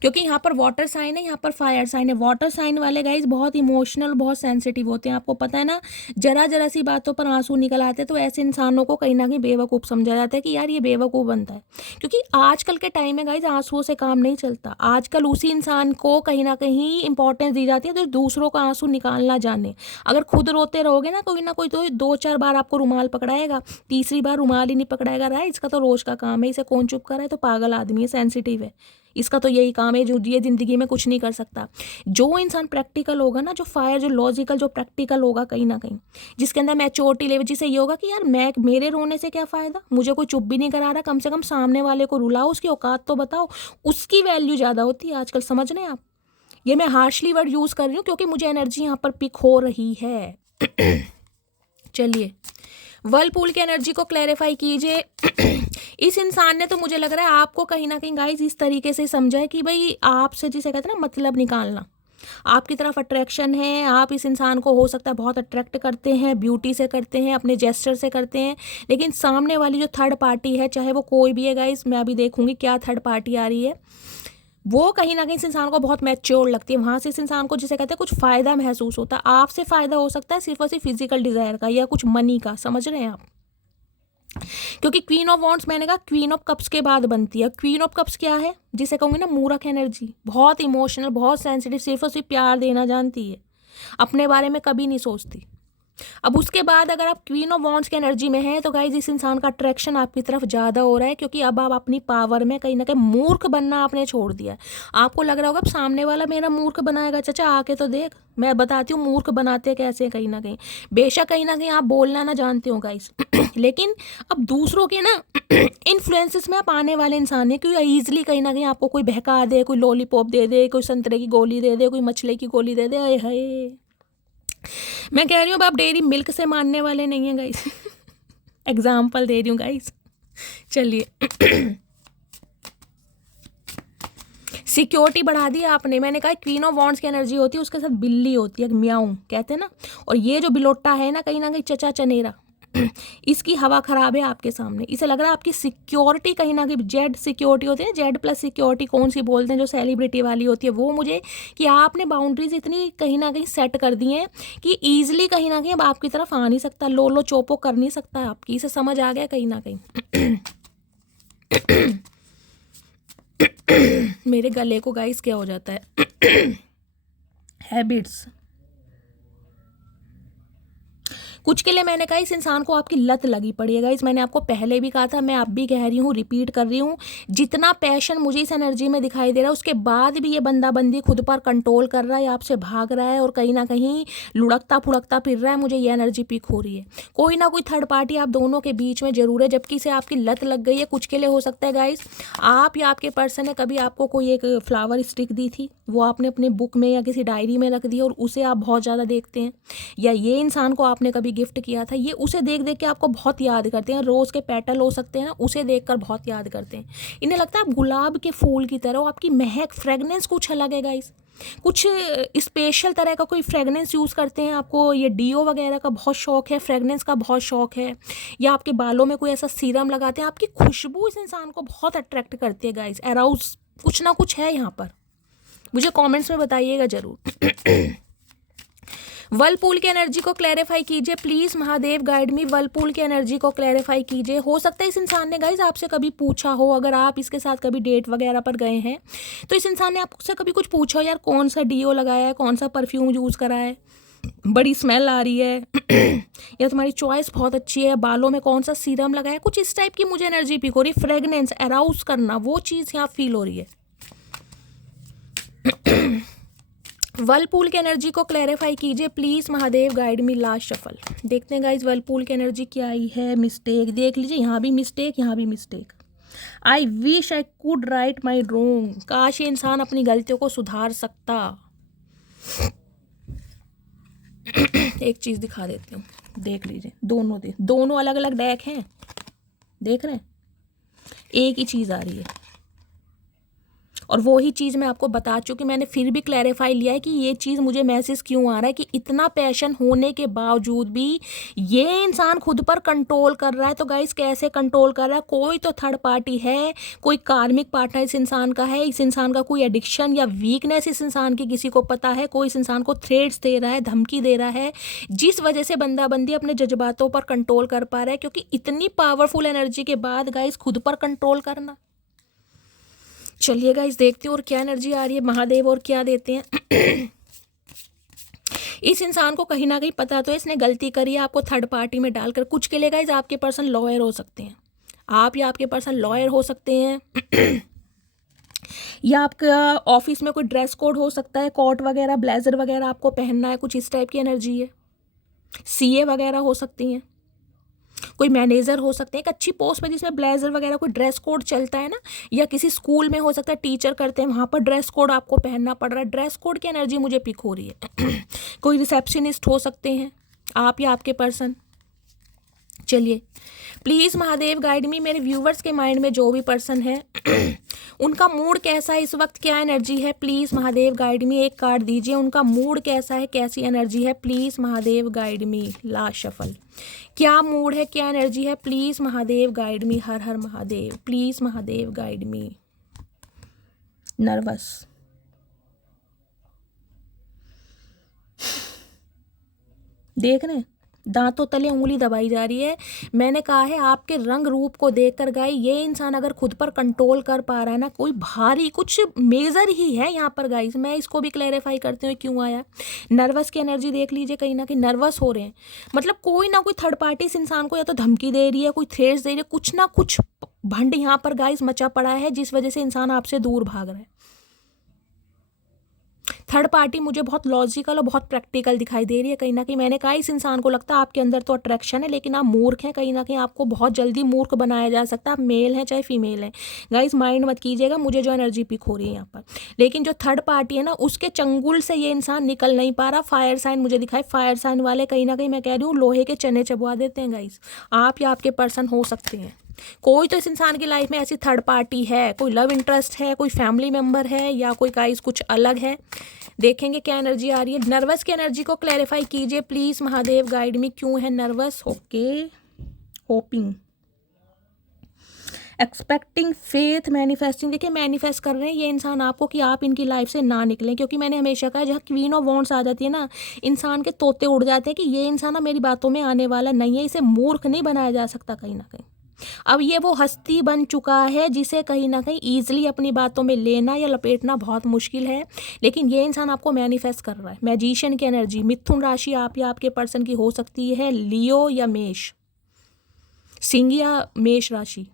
क्योंकि यहाँ पर वाटर साइन है, यहाँ पर फायर साइन है। वाटर साइन वाले गाइज बहुत इमोशनल, बहुत सेंसिटिव होते हैं, आपको पता है ना। जरा जरा सी बातों पर आंसू निकल आते हैं, तो ऐसे इंसानों को कहीं ना कहीं बेवकूफ़ समझा जाता है कि यार ये बेवकूफ़ बनता है। क्योंकि आजकल के टाइम में गाइज आंसुओं से काम नहीं चलता। आजकल उसी इंसान को कहीं ना कहीं इंपॉर्टेंस दी जाती है तो दूसरों का आंसू निकालना जाने। अगर खुद रोते रहोगे ना कोई तो 2-4 बार आपको रुमाल पकड़ाएगा, तीसरी बार रुमाल ही नहीं पकड़ाएगा। राइट, इसका तो रोज का काम है, इसे कौन चुप कर रहा है, तो पागल आदमी है, सेंसिटिव है, इसका तो यही काम है, जो ये ज़िंदगी में कुछ नहीं कर सकता। जो इंसान प्रैक्टिकल होगा ना, जो फायर, जो लॉजिकल, जो प्रैक्टिकल होगा कहीं ना कहीं, जिसके अंदर मैच्योरिटी लेवल, जिसे ये होगा कि यार मेरे रोने से क्या फ़ायदा, मुझे कोई चुप भी नहीं करा रहा, कम से कम सामने वाले को रुलाओ, उसकी औकात तो बताओ, उसकी वैल्यू ज़्यादा होती है आजकल। समझ रहे हैं आप? ये मैं हार्शली वर्ड यूज़ कर रही हूँ क्योंकि मुझे एनर्जी यहाँ पर पिक हो रही है। चलिए, वर्लपूल की एनर्जी को क्लैरिफाई कीजिए। इस इंसान ने तो मुझे लग रहा है आपको कहीं ना कहीं गाइज इस तरीके से समझा है कि भाई आपसे, जिसे कहते हैं ना मतलब निकालना, आपकी तरफ अट्रैक्शन है, आप इस इंसान को हो सकता है बहुत अट्रैक्ट करते हैं, ब्यूटी से करते हैं, अपने जेस्चर से करते हैं। लेकिन सामने वाली जो थर्ड पार्टी है, चाहे वो कोई भी है गाइज, मैं अभी देखूंगी क्या थर्ड पार्टी आ रही है, वो कहीं ना कहीं इस इंसान को बहुत मैच्योर लगती है। वहाँ से इस इंसान को, जिसे कहते हैं, कुछ फ़ायदा महसूस होता है। आपसे फ़ायदा हो सकता है सिर्फ और सिर्फ फिजिकल डिज़ायर का या कुछ मनी का। समझ रहे हैं आप? क्योंकि क्वीन ऑफ वॉन्ड्स, मैंने कहा क्वीन ऑफ कप्स के बाद बनती है। क्वीन ऑफ कप्स क्या है, जिसे कहूँगी ना मूर्ख एनर्जी, बहुत इमोशनल, बहुत सेंसिटिव, सिर्फ और सिर्फ प्यार देना जानती है, अपने बारे में कभी नहीं सोचती। अब उसके बाद अगर आप क्वीन ऑफ वॉन्ड्स की एनर्जी में हैं तो गाइज इस इंसान का अट्रैक्शन आपकी तरफ ज़्यादा हो रहा है, क्योंकि अब आप अपनी पावर में कहीं ना कहीं मूर्ख बनना आपने छोड़ दिया है। आपको लग रहा होगा अब सामने वाला मेरा मूर्ख बनाएगा, चाचा आके तो देख, मैं बताती हूँ मूर्ख बनाते कैसे। कहीं ना कहीं बेशक कहीं ना कहीं आप बोलना ना जानते हो गाइज, लेकिन अब दूसरों के ना इन्फ्लुएंसेस में आप आने वाले इंसान है, क्योंकि ईजिली कहीं ना कहीं आपको कोई बहका दे, कोई लॉलीपॉप दे दे, कोई संतरे की गोली दे दे, कोई मछली की गोली दे दे, हाय हाय। मैं कह रही हूँ आप डेयरी मिल्क से मानने वाले नहीं हैं गाइस। एग्जाम्पल दे रही हूँ गाइस। चलिए, सिक्योरिटी बढ़ा दी आपने। मैंने कहा क्वीन ऑफ वॉन्ड्स की एनर्जी होती है, उसके साथ बिल्ली होती है, म्याऊं कहते हैं ना, और ये जो बिलोटा है ना कहीं चचा चनेरा, इसकी हवा खराब है आपके सामने। इसे लग रहा है आपकी सिक्योरिटी कहीं ना कहीं, जेड सिक्योरिटी होती है, जेड प्लस सिक्योरिटी कौन सी बोलते हैं, जो सेलिब्रिटी वाली होती है, वो मुझे, कि आपने बाउंड्रीज इतनी कहीं ना कहीं सेट कर दी हैं कि ईजिली कहीं ना कहीं अब आपकी तरफ आ नहीं सकता, लो चोपो कर नहीं सकता है आपकी। इसे समझ आ गया कहीं ना कहीं। मेरे गले को गाइस क्या हो जाता है। हैबिट्स कुछ के लिए मैंने कहा इस इंसान को आपकी लत लगी पड़ी है गाइस। मैंने आपको पहले भी कहा था, मैं अब भी कह रही हूँ, रिपीट कर रही हूँ, जितना पैशन मुझे इस एनर्जी में दिखाई दे रहा है उसके बाद भी ये बंदा बंदी खुद पर कंट्रोल कर रहा है, आपसे भाग रहा है और कहीं ना कहीं लुढ़कता फुड़कता फिर रहा है। मुझे ये एनर्जी पिक हो रही है। कोई ना कोई थर्ड पार्टी आप दोनों के बीच में जरूर है, जबकि इसे आपकी लत लग गई है। कुछ के लिए हो सकता है गाइस आप या आपके पर्सन ने कभी आपको कोई एक फ्लावर स्टिक दी थी, वो आपने अपने बुक में या किसी डायरी में रख दी और उसे आप बहुत ज़्यादा देखते हैं, या ये इंसान को आपने कभी गिफ्ट किया था, ये उसे देख देख के आपको बहुत याद करते हैं। रोज़ के पेटल हो सकते हैं ना, उसे देखकर बहुत याद करते हैं। इन्हें लगता है आप गुलाब के फूल की तरह हो, आपकी महक, फ्रेगनेंस कुछ अलग है गाइस, कुछ स्पेशल तरह का कोई फ्रेगनेंस यूज़ करते हैं। आपको ये डीओ वगैरह का बहुत शौक है, फ्रेगनेंस का बहुत शौक है, या आपके बालों में कोई ऐसा सीरम लगाते हैं। आपकी खुशबू इस इंसान को बहुत अट्रैक्ट करती है गाइस, अराउज कुछ ना कुछ है यहाँ पर। मुझे कमेंट्स में बताइएगा ज़रूर। वर्लपूल की एनर्जी को क्लैरिफाई कीजिए please Mahadev guide me. Whirlpool की एनर्जी को क्लैरिफाई कीजिए। हो सकता है इस इंसान ने गाइज आपसे कभी पूछा हो, अगर आप इसके साथ कभी डेट वगैरह पर गए हैं तो इस इंसान ने आपसे कभी कुछ पूछा हो, यार कौन सा डीओ लगाया है, कौन सा परफ्यूम यूज़ करा है, बड़ी स्मेल आ रही है या तुम्हारी चॉइस बहुत अच्छी है, बालों में कौन सा सीरम लगाया, कुछ इस टाइप की मुझे एनर्जी पिक हो रही है। फ्रेगनेंस, अराउज करना, वो चीज़ यहाँ फील हो रही है। वर्लपूल की एनर्जी को क्लैरिफाई कीजिए please Mahadev guide me. Last shuffle देखते हैं गाइज वर्लपूल की एनर्जी क्या आई है। मिस्टेक देख लीजिए, यहाँ भी मिस्टेक, यहाँ भी mistake. I wish I could write my wrong. काश ये इंसान अपनी गलतियों को सुधार सकता। एक चीज दिखा देती हूँ, देख लीजिए। दोनों अलग अलग डेक हैं, देख रहे हैं, एक ही चीज आ रही है और वो ही चीज़ मैं आपको बता चुकी। मैंने फिर भी क्लैरिफाई लिया है कि ये चीज़ मुझे मैसेज क्यों आ रहा है कि इतना पैशन होने के बावजूद भी ये इंसान खुद पर कंट्रोल कर रहा है। तो गाइस कैसे कंट्रोल कर रहा है? कोई तो थर्ड पार्टी है, कोई कार्मिक पार्टनर इस इंसान का है, इस इंसान का कोई एडिक्शन या वीकनेस इस इंसान की किसी को पता है, कोई इस इंसान को थ्रेट्स दे रहा है, धमकी दे रहा है, जिस वजह से बंदी अपने जज्बातों पर कंट्रोल कर पा रहा है। क्योंकि इतनी पावरफुल एनर्जी के बाद गाइस खुद पर कंट्रोल करना। चलिए गाइस देखते हैं और क्या एनर्जी आ रही है महादेव और क्या देते हैं। इस इंसान को कहीं ना कहीं पता तो है इसने गलती करी है आपको थर्ड पार्टी में डालकर। कुछ के लिए गाइस आपके पर्सन लॉयर हो सकते हैं, आप या आपके पर्सन लॉयर हो सकते हैं या आपका ऑफिस में कोई ड्रेस कोड हो सकता है, कोट वगैरह, ब्लेजर वगैरह आपको पहनना है, कुछ इस टाइप की एनर्जी है। सीए वगैरह हो सकती हैं, कोई मैनेजर हो सकते हैं एक अच्छी पोस्ट पे जिसमें ब्लेजर वगैरह कोई ड्रेस कोड चलता है ना, या किसी स्कूल में हो सकता है टीचर करते हैं, वहाँ पर ड्रेस कोड आपको पहनना पड़ रहा है। ड्रेस कोड की एनर्जी मुझे पिक हो रही है। कोई रिसेप्शनिस्ट हो सकते हैं आप या आपके पर्सन। चलिए प्लीज़ महादेव गाइड मी। मेरे व्यूवर्स के माइंड में जो भी पर्सन है उनका मूड कैसा है इस वक्त, क्या एनर्जी है, प्लीज़ महादेव गाइड मी। एक कार्ड दीजिए, उनका मूड कैसा है, कैसी एनर्जी है, please Mahadev guide me. Last shuffle, क्या मूड है, क्या एनर्जी है, please Mahadev guide me. Her her Mahadev, please Mahadev guide me. Nervous, देख रहे हैं दांतों तले उंगली दबाई जा रही है। मैंने कहा है आपके रंग रूप को देखकर गाय ये इंसान अगर खुद पर कंट्रोल कर पा रहा है ना, कोई भारी कुछ मेजर ही है यहाँ पर गाइस। मैं इसको भी क्लैरिफाई करते हुए क्यों आया। नर्वस की एनर्जी देख लीजिए, कहीं ना कहीं नर्वस हो रहे हैं। मतलब कोई ना कोई थर्ड पार्टी इस इंसान को या तो धमकी दे रही है, कोई थ्रेट्स दे रही है, कुछ ना कुछ भंड यहाँ पर गाइस मचा पड़ा है जिस वजह से इंसान आपसे दूर भाग रहा है। थर्ड पार्टी मुझे बहुत लॉजिकल और बहुत प्रैक्टिकल दिखाई दे रही है। कहीं ना कहीं मैंने कहा इस इंसान को लगता है आपके अंदर तो अट्रैक्शन है, लेकिन आप मूर्ख हैं। कहीं ना कहीं आपको बहुत जल्दी मूर्ख बनाया जा सकता है, आप मेल हैं चाहे फीमेल हैं। गाइस माइंड मत कीजिएगा, मुझे जो एनर्जी पिक हो रही है यहाँ पर। लेकिन जो थर्ड पार्टी है ना, उसके चंगुल से ये इंसान निकल नहीं पा रहा। फायर साइन मुझे दिखाए, फायर साइन वाले कहीं ना कहीं मैं कह रही हूँ लोहे के चने चबवा देते हैं गाइस। आप या आपके पर्सन हो सकते हैं। कोई तो इस इंसान की लाइफ में ऐसी थर्ड पार्टी है, कोई लव इंटरेस्ट है, कोई फैमिली मेंबर है, या कोई गाइस कुछ अलग है। देखेंगे क्या एनर्जी आ रही है। नर्वस की एनर्जी को क्लैरिफाई कीजिए प्लीज महादेव गाइड मी। क्यों है nervous? Okay, hopping, expecting, faith, manifesting. देखिए मैनिफेस्ट कर रहे हैं ये इंसान आपको कि आप इनकी लाइफ से ना निकलें। क्योंकि मैंने हमेशा कहा जहाँ क्वीन ऑफ वॉन्ड्स आ जाती है ना, इंसान के तोते उड़ जाते हैं कि ये इंसान ना मेरी बातों में आने वाला नहीं है, इसे मूर्ख नहीं बनाया जा सकता कहीं ना कहीं। अब ये वो हस्ती बन चुका है जिसे कहीं ना कहीं ईजिली अपनी बातों में लेना या लपेटना बहुत मुश्किल है। लेकिन ये इंसान आपको मैनिफेस्ट कर रहा है। मैजिशियन की एनर्जी, मिथुन राशि आप या आपके पर्सन की हो सकती है, लियो या मेष, सिंह या मेष राशि।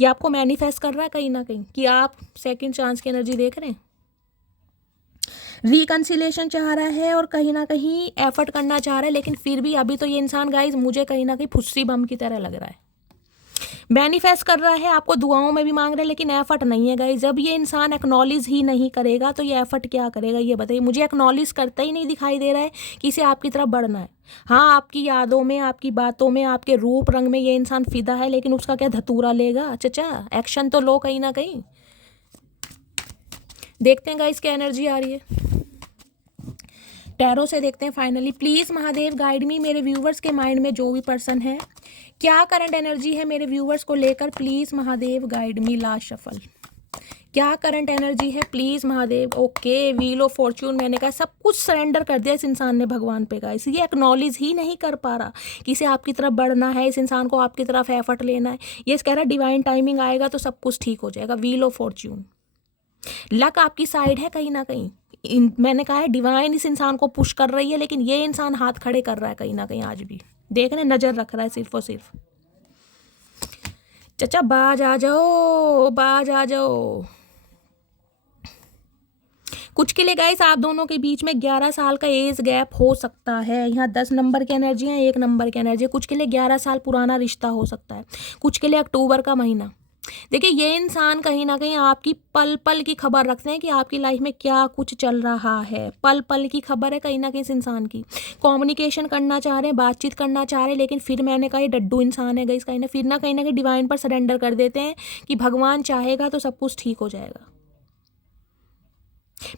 ये आपको मैनिफेस्ट कर रहा है कहीं ना कहीं कि आप सेकंड चांस की एनर्जी देख रहे हैं। रिकंसिलेशन चाह रहा है और कहीं ना कहीं एफर्ट करना चाह रहा है। लेकिन फिर भी अभी तो ये इंसान गाइज मुझे कहीं ना कहीं फुस्सी बम की तरह लग रहा है। मैनिफेस्ट कर रहा है, आपको दुआओं में भी मांग रहा है, लेकिन एफर्ट नहीं है गाइस। जब ये इंसान एक्नॉलेज ही नहीं करेगा तो ये एफर्ट क्या करेगा ये बताइए। मुझे एक्नॉलेज करता ही नहीं दिखाई दे रहा है कि इसे आपकी तरफ बढ़ना है। हाँ, आपकी यादों में, आपकी बातों में, आपके रूप रंग में ये इंसान फिदा है, लेकिन उसका क्या धतूरा लेगा? चचा एक्शन तो लो कहीं ना कहीं। देखते हैं गाइस क्या एनर्जी आ रही है। टैरो से देखते हैं फाइनली। प्लीज़ महादेव गाइड मी। मेरे व्यूवर्स के माइंड में जो भी पर्सन है, क्या करंट एनर्जी है मेरे व्यूवर्स को लेकर, please Mahadev guide me. Last shuffle, क्या करंट एनर्जी है please Mahadev. Okay, wheel of Fortune, मैंने कहा सब कुछ सरेंडर कर दिया इस इंसान ने भगवान पे गाइस। ये एक्नॉलेज ही नहीं कर पा रहा कि इसे आपकी तरफ बढ़ना है, इस इंसान को आपकी तरफ एफर्ट लेना है। ये कह रहा है डिवाइन टाइमिंग आएगा तो सब कुछ ठीक हो जाएगा। व्हील ऑफ फॉर्च्यून, लक आपकी साइड है कहीं ना कहीं। मैंने कहा है डिवाइन इस इंसान को पुश कर रही है, लेकिन ये इंसान हाथ खड़े कर रहा है कहीं ना कहीं, आज भी देख रहे, नजर रख रहा है सिर्फ और सिर्फ। चचा बाज आ जाओ, बाज आ जाओ। कुछ के लिए गाइस आप दोनों के बीच में 11 साल का एज गैप हो सकता है। यहाँ 10 नंबर की एनर्जी है, 1 नंबर की एनर्जी है। कुछ के लिए 11 साल पुराना रिश्ता हो सकता है, कुछ के लिए अक्टूबर का महीना। देखिए ये इंसान कहीं ना कहीं आपकी पल पल की खबर रखते हैं कि आपकी लाइफ में क्या कुछ चल रहा है। पल पल की खबर है कहीं ना कहीं इस इंसान की। कम्युनिकेशन करना चाह रहे हैं, बातचीत करना चाह रहे हैं, लेकिन फिर मैंने कहा ये डड्डू इंसान है गाइस, कहीं ना कहीं डिवाइन पर सरेंडर कर देते हैं कि भगवान चाहेगा तो सब कुछ ठीक हो जाएगा।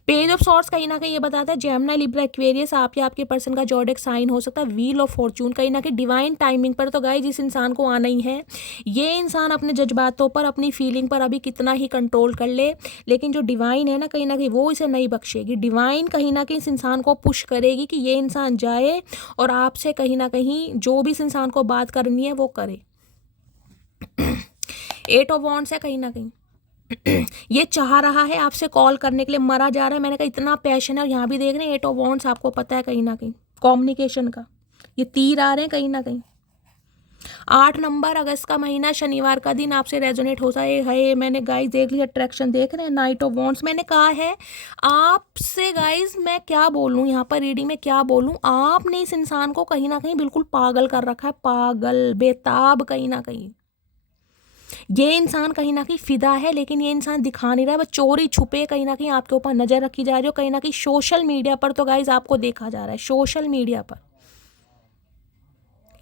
पेज ऑफ सॉर्ट्स कहीं ना कहीं ये बताता है जेमिनी, लिब्रा, एक्वेरियस आप या आपके पर्सन का जॉडिक साइन हो सकता है। व्हील ऑफ फॉर्च्यून कहीं ना कहीं डिवाइन टाइमिंग पर तो गाइस जिस इंसान को आना ही है। ये इंसान अपने जज्बातों पर, अपनी फीलिंग पर अभी कितना ही कंट्रोल कर ले, लेकिन जो डिवाइन है ना कहीं वो इसे नहीं बख्शेगी। डिवाइन कहीं ना कहीं इस इंसान को पुश करेगी कि ये इंसान जाए और आपसे कहीं ना कहीं जो भी इस इंसान को बात करनी है वो करे। 8 ऑफ वॉन्ड्स है कहीं ना कहीं ये चाह रहा है आपसे कॉल करने के लिए, मरा जा रहा है। मैंने कहा इतना पैशन है, और यहाँ भी देख रहे हैं 8 ऑफ वॉन्ड्स, आपको पता है कहीं ना कहीं कम्युनिकेशन का ये तीर आ रहे हैं कहीं ना कहीं। 8 नंबर अगस्त का महीना, शनिवार का दिन आपसे रेजोनेट होता है। मैंने गाइस देख लिया, अट्रैक्शन देख रहे हैं, नाइट ऑफ वॉन्ड्स। मैंने कहा है आपसे गाइस, मैं क्या बोलूँ यहाँ पर रीडिंग में, क्या बोलूँ, आपने इस इंसान को कहीं ना कहीं बिल्कुल पागल कर रखा है, पागल बेताब कहीं ना कहीं। ये इंसान कहीं ना कहीं फिदा है, लेकिन ये इंसान दिखा नहीं रहा है, बस चोरी छुपे कहीं ना कहीं आपके ऊपर नजर रखी जा रही है। कहीं ना कहीं सोशल मीडिया पर तो गाइज आपको देखा जा रहा है, सोशल मीडिया पर,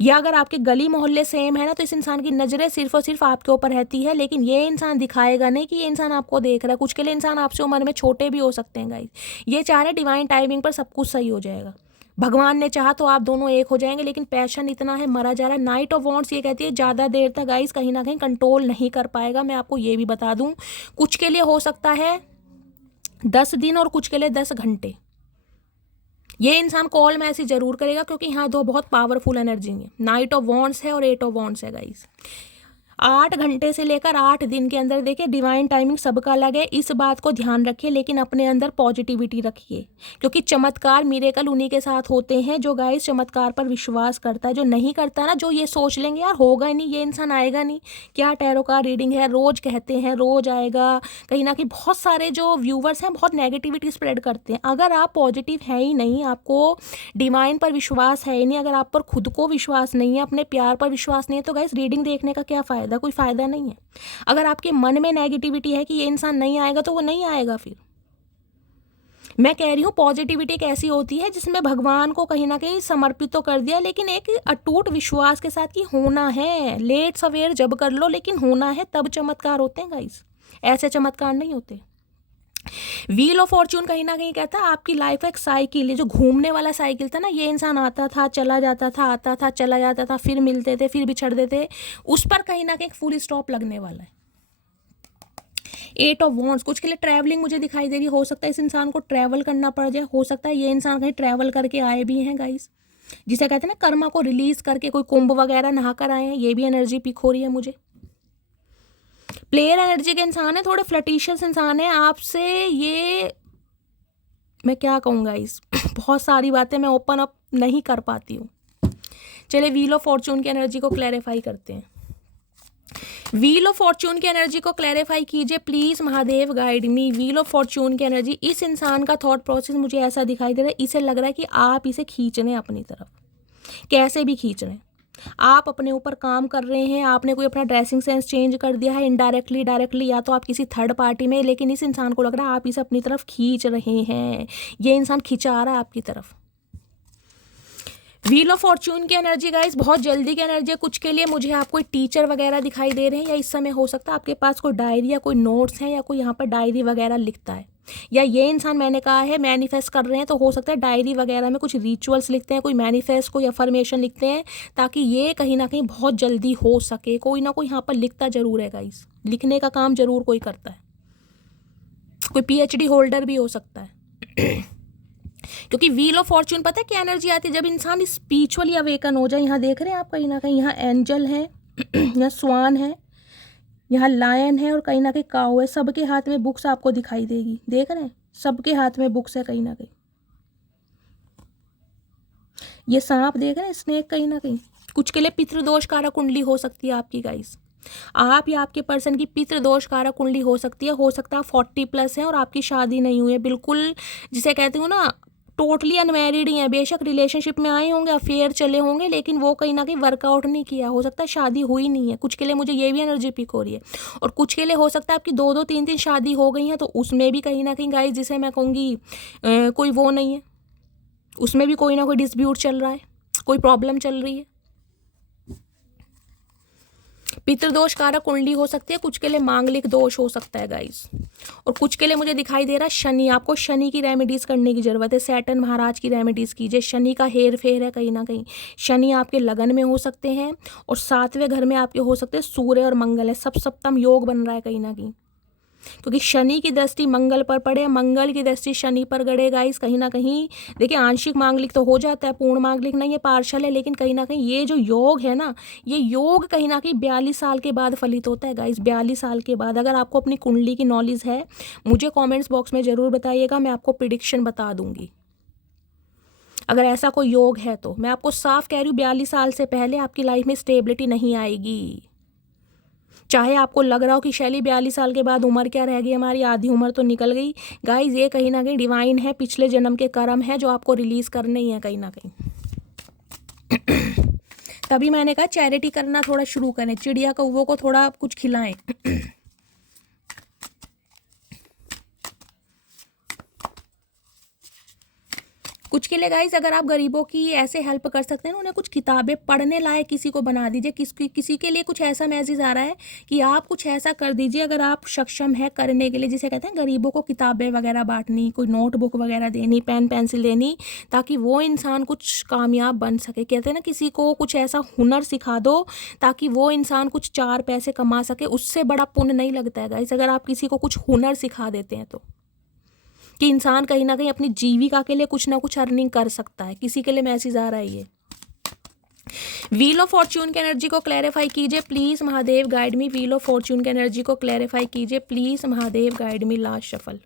या अगर आपके गली मोहल्ले सेम है ना तो इस इंसान की नजरें सिर्फ और सिर्फ आपके ऊपर रहती है, लेकिन ये इंसान दिखाएगा नहीं कि ये इंसान आपको देख रहा है। कुछ के लिए इंसान आपसे उम्र में छोटे भी हो सकते हैं गाइज। ये चाह रहे डिवाइन टाइमिंग पर सब कुछ सही हो जाएगा, भगवान ने चाहा तो आप दोनों एक हो जाएंगे, लेकिन पैशन इतना है, मरा जा रहा है। नाइट ऑफ वॉन्ड्स ये कहती है ज़्यादा देर तक गाइस कहीं ना कहीं कंट्रोल नहीं कर पाएगा। मैं आपको ये भी बता दूं, कुछ के लिए हो सकता है 10 दिन और कुछ के लिए 10 घंटे। ये इंसान कॉल मैसेज जरूर करेगा, क्योंकि यहाँ दो बहुत पावरफुल एनर्जी है, नाइट ऑफ वॉन्ड्स है और 8 ऑफ वॉन्ड्स है गाइस। 8 घंटे से लेकर 8 दिन के अंदर देखिए, डिवाइन टाइमिंग सबका अलग है, इस बात को ध्यान रखिए, लेकिन अपने अंदर पॉजिटिविटी रखिए, क्योंकि चमत्कार मिरेकल उन्हीं के साथ होते हैं जो गाइस चमत्कार पर विश्वास करता है। जो नहीं करता ना, जो ये सोच लेंगे यार होगा ही नहीं, ये इंसान आएगा नहीं, क्या टैरो का रीडिंग है, रोज कहते हैं रोज आएगा, कहीं ना कहीं बहुत सारे जो व्यूवर्स हैं बहुत नेगेटिविटी स्प्रेड करते हैं। अगर आप पॉजिटिव है ही नहीं, आपको डिवाइन पर विश्वास है ही नहीं, अगर आप पर खुद को विश्वास नहीं है, अपने प्यार पर विश्वास नहीं है, तो गाइस रीडिंग देखने का क्या फ़ायदा, कोई फ़ायदा नहीं है। अगर आपके मन में नेगेटिविटी है कि ये इंसान नहीं आएगा, तो वो नहीं आएगा। फिर मैं कह रही हूँ पॉजिटिविटी एक ऐसी होती है जिसमें भगवान को कहीं ना कहीं समर्पित तो कर दिया, लेकिन एक अटूट विश्वास के साथ कि होना है, लेट सवेर जब कर लो, लेकिन होना है, तब चमत्कार होते हैं गाइस, ऐसे चमत्कार नहीं होते। व्हील ऑफ फॉर्च्यून कहीं ना कहीं कहता है आपकी लाइफ एक साइकिल है, जो घूमने वाला साइकिल था ना, ये इंसान आता था चला जाता था, आता था चला जाता था, फिर मिलते थे, फिर बिछड़ देते, उस पर कहीं ना कहीं फुल स्टॉप लगने वाला है। 8 ऑफ वॉन्ड्स, कुछ के लिए ट्रैवलिंग मुझे दिखाई दे रही, हो सकता है इस इंसान को ट्रैवल करना पड़ जाए, हो सकता है ये इंसान कहीं ट्रैवल करके आए भी हैं गाइस, जिसे कहते हैं ना कर्मा को रिलीज करके कोई कुंभ वगैरह नहा कर आए हैं। ये भी एनर्जी पिक हो रही है मुझे। प्लेयर एनर्जी के इंसान है, थोड़े फ्लर्टिशियस इंसान है आपसे, ये मैं क्या कहूँगा इस बहुत सारी बातें मैं ओपन अप नहीं कर पाती हूँ। चलिए व्हील ऑफ फॉर्च्यून की एनर्जी को क्लैरिफाई करते हैं। व्हील ऑफ फॉर्च्यून की एनर्जी को क्लैरिफाई कीजिए please Mahadev, guide me. Wheel of Fortune की एनर्जी, इस इंसान का थॉट प्रोसेस मुझे ऐसा दिखाई दे रहा है, इसे लग रहा है कि आप इसे खींच रहे हैं अपनी तरफ, कैसे भी खींच रहे हैं, आप अपने ऊपर काम कर रहे हैं, आपने कोई अपना ड्रेसिंग सेंस चेंज कर दिया है इनडायरेक्टली डायरेक्टली, या तो आप किसी थर्ड पार्टी में, लेकिन इस इंसान को लग रहा है आप इसे अपनी तरफ खींच रहे हैं, ये इंसान खिंचा रहा है आपकी तरफ। व्हील ऑफ फॉर्च्यून की एनर्जी गाइस बहुत जल्दी की एनर्जी है। कुछ के लिए मुझे आप कोई टीचर वगैरह दिखाई दे रहे हैं, या इस समय हो सकता है आपके पास कोई डायरी या कोई नोट्स हैं, या कोई यहाँ पर डायरी वगैरह लिखता है, या ये इंसान मैंने कहा है मैनिफेस्ट कर रहे हैं, तो हो सकता है डायरी वगैरह में कुछ रिचुअल्स लिखते हैं, कोई मैनिफेस्ट कोई अफर्मेशन लिखते हैं, ताकि ये कहीं ना कहीं बहुत जल्दी हो सके। कोई ना कोई यहाँ पर लिखता जरूर है गाइस, लिखने का काम जरूर कोई करता है। कोई पीएचडी होल्डर भी हो सकता है। क्योंकि व्हील ऑफ फॉर्च्यून पता है क्या एनर्जी आती है, जब इंसान स्पिरिचुअली अवेकन हो जाए। यहाँ देख रहे हैं आप कहीं ना कहीं, यहाँ एंजल है, यहाँ स्वान है, यहाँ लायन है और कहीं ना कहीं काऊ है। सबके हाथ में बुक्स आपको दिखाई देगी, देख रहे हैं, सबके हाथ में बुक्स है कहीं ना कहीं। ये सांप देख रहे हैं, स्नेक कहीं ना कहीं। कुछ के लिए पितृदोष कारक कुंडली हो सकती है आपकी गाइस। आप या आपके पर्सन की पितृदोष कारक कुंडली हो सकती है। हो सकता है 40+ है और आपकी शादी नहीं हुई है, बिल्कुल जिसे कहते हो ना टोटली अनमैरिड ही है। बेशक रिलेशनशिप में आए होंगे, अफेयर चले होंगे, लेकिन वो कहीं ना कहीं वर्कआउट नहीं किया। हो सकता है शादी हुई नहीं है। कुछ के लिए मुझे ये भी एनर्जी पिक हो रही है। और कुछ के लिए हो सकता है आपकी 2-2 3-3 शादी हो गई हैं, तो उसमें भी कहीं ना कहीं गाइस जिसे मैं कहूँगी कोई वो नहीं है, उसमें भी कोई ना कोई डिस्प्यूट चल रहा है, कोई प्रॉब्लम चल रही है। पितृदोष कारक कुंडली हो सकती है। कुछ के लिए मांगलिक दोष हो सकता है गाइस। और कुछ के लिए मुझे दिखाई दे रहा है शनि। आपको शनि की रेमेडीज करने की जरूरत है। सैटर्न महाराज की रेमेडीज कीजिए। शनि का हेर फेर है कहीं ना कहीं। शनि आपके लगन में हो सकते हैं और 7वें घर में आपके हो सकते हैं सूर्य और मंगल है। सप्तम योग बन रहा है कहीं ना कहीं, क्योंकि शनि की दृष्टि मंगल पर पड़े, मंगल की दृष्टि शनि पर गड़े गाइस। कहीं ना कहीं देखिए आंशिक मांगलिक तो हो जाता है, पूर्ण मांगलिक नहीं है, पार्शल है, लेकिन कहीं ना कहीं ये जो योग है ना, ये योग कहीं ना कहीं 42 साल के बाद फलित होता है गाइस। 42 साल के बाद। अगर आपको अपनी कुंडली की नॉलेज है मुझे कॉमेंट्स बॉक्स में ज़रूर बताइएगा, मैं आपको प्रिडिक्शन बता दूंगी। अगर ऐसा कोई योग है तो मैं आपको साफ कह रही हूँ 42 साल से पहले आपकी लाइफ में स्टेबिलिटी नहीं आएगी। चाहे आपको लग रहा हो कि शैली 42 साल के बाद उम्र क्या रह गई, हमारी आधी उम्र तो निकल गई। गाइज ये कहीं ना कहीं डिवाइन है, पिछले जन्म के कर्म है जो आपको रिलीज करने ही है कहीं ना कहीं। तभी मैंने कहा चैरिटी करना थोड़ा शुरू करें, चिड़िया कौवों को थोड़ा कुछ खिलाएं। कुछ के लिए गाइस अगर आप गरीबों की ऐसे हेल्प कर सकते हैं ना, उन्हें कुछ किताबें पढ़ने लायक किसी को बना दीजिए। किसी के लिए कुछ ऐसा मैसेज आ रहा है कि आप कुछ ऐसा कर दीजिए अगर आप सक्षम है करने के लिए, जिसे कहते हैं गरीबों को किताबें वगैरह बांटनी, कोई नोटबुक वगैरह देनी, पेन पेंसिल देनी, ताकि वो इंसान कुछ कामयाब बन सके। कहते हैं ना किसी को कुछ ऐसा हुनर सिखा दो ताकि वो इंसान कुछ 4 पैसे कमा सके, उससे बड़ा पुण्य नहीं लगता है गाइस अगर आप किसी को कुछ हुनर सिखा देते हैं तो, कि इंसान कहीं ना कहीं अपनी जीविका के लिए कुछ ना कुछ अर्निंग कर सकता है। किसी के लिए मैसेज आ रहा है ये। व्हील ऑफ फॉर्च्यून की एनर्जी को क्लैरिफाई कीजिए please Mahadev, guide me. Wheel of Fortune की एनर्जी को क्लैरिफाई कीजिए please Mahadev, guide me. Last shuffle.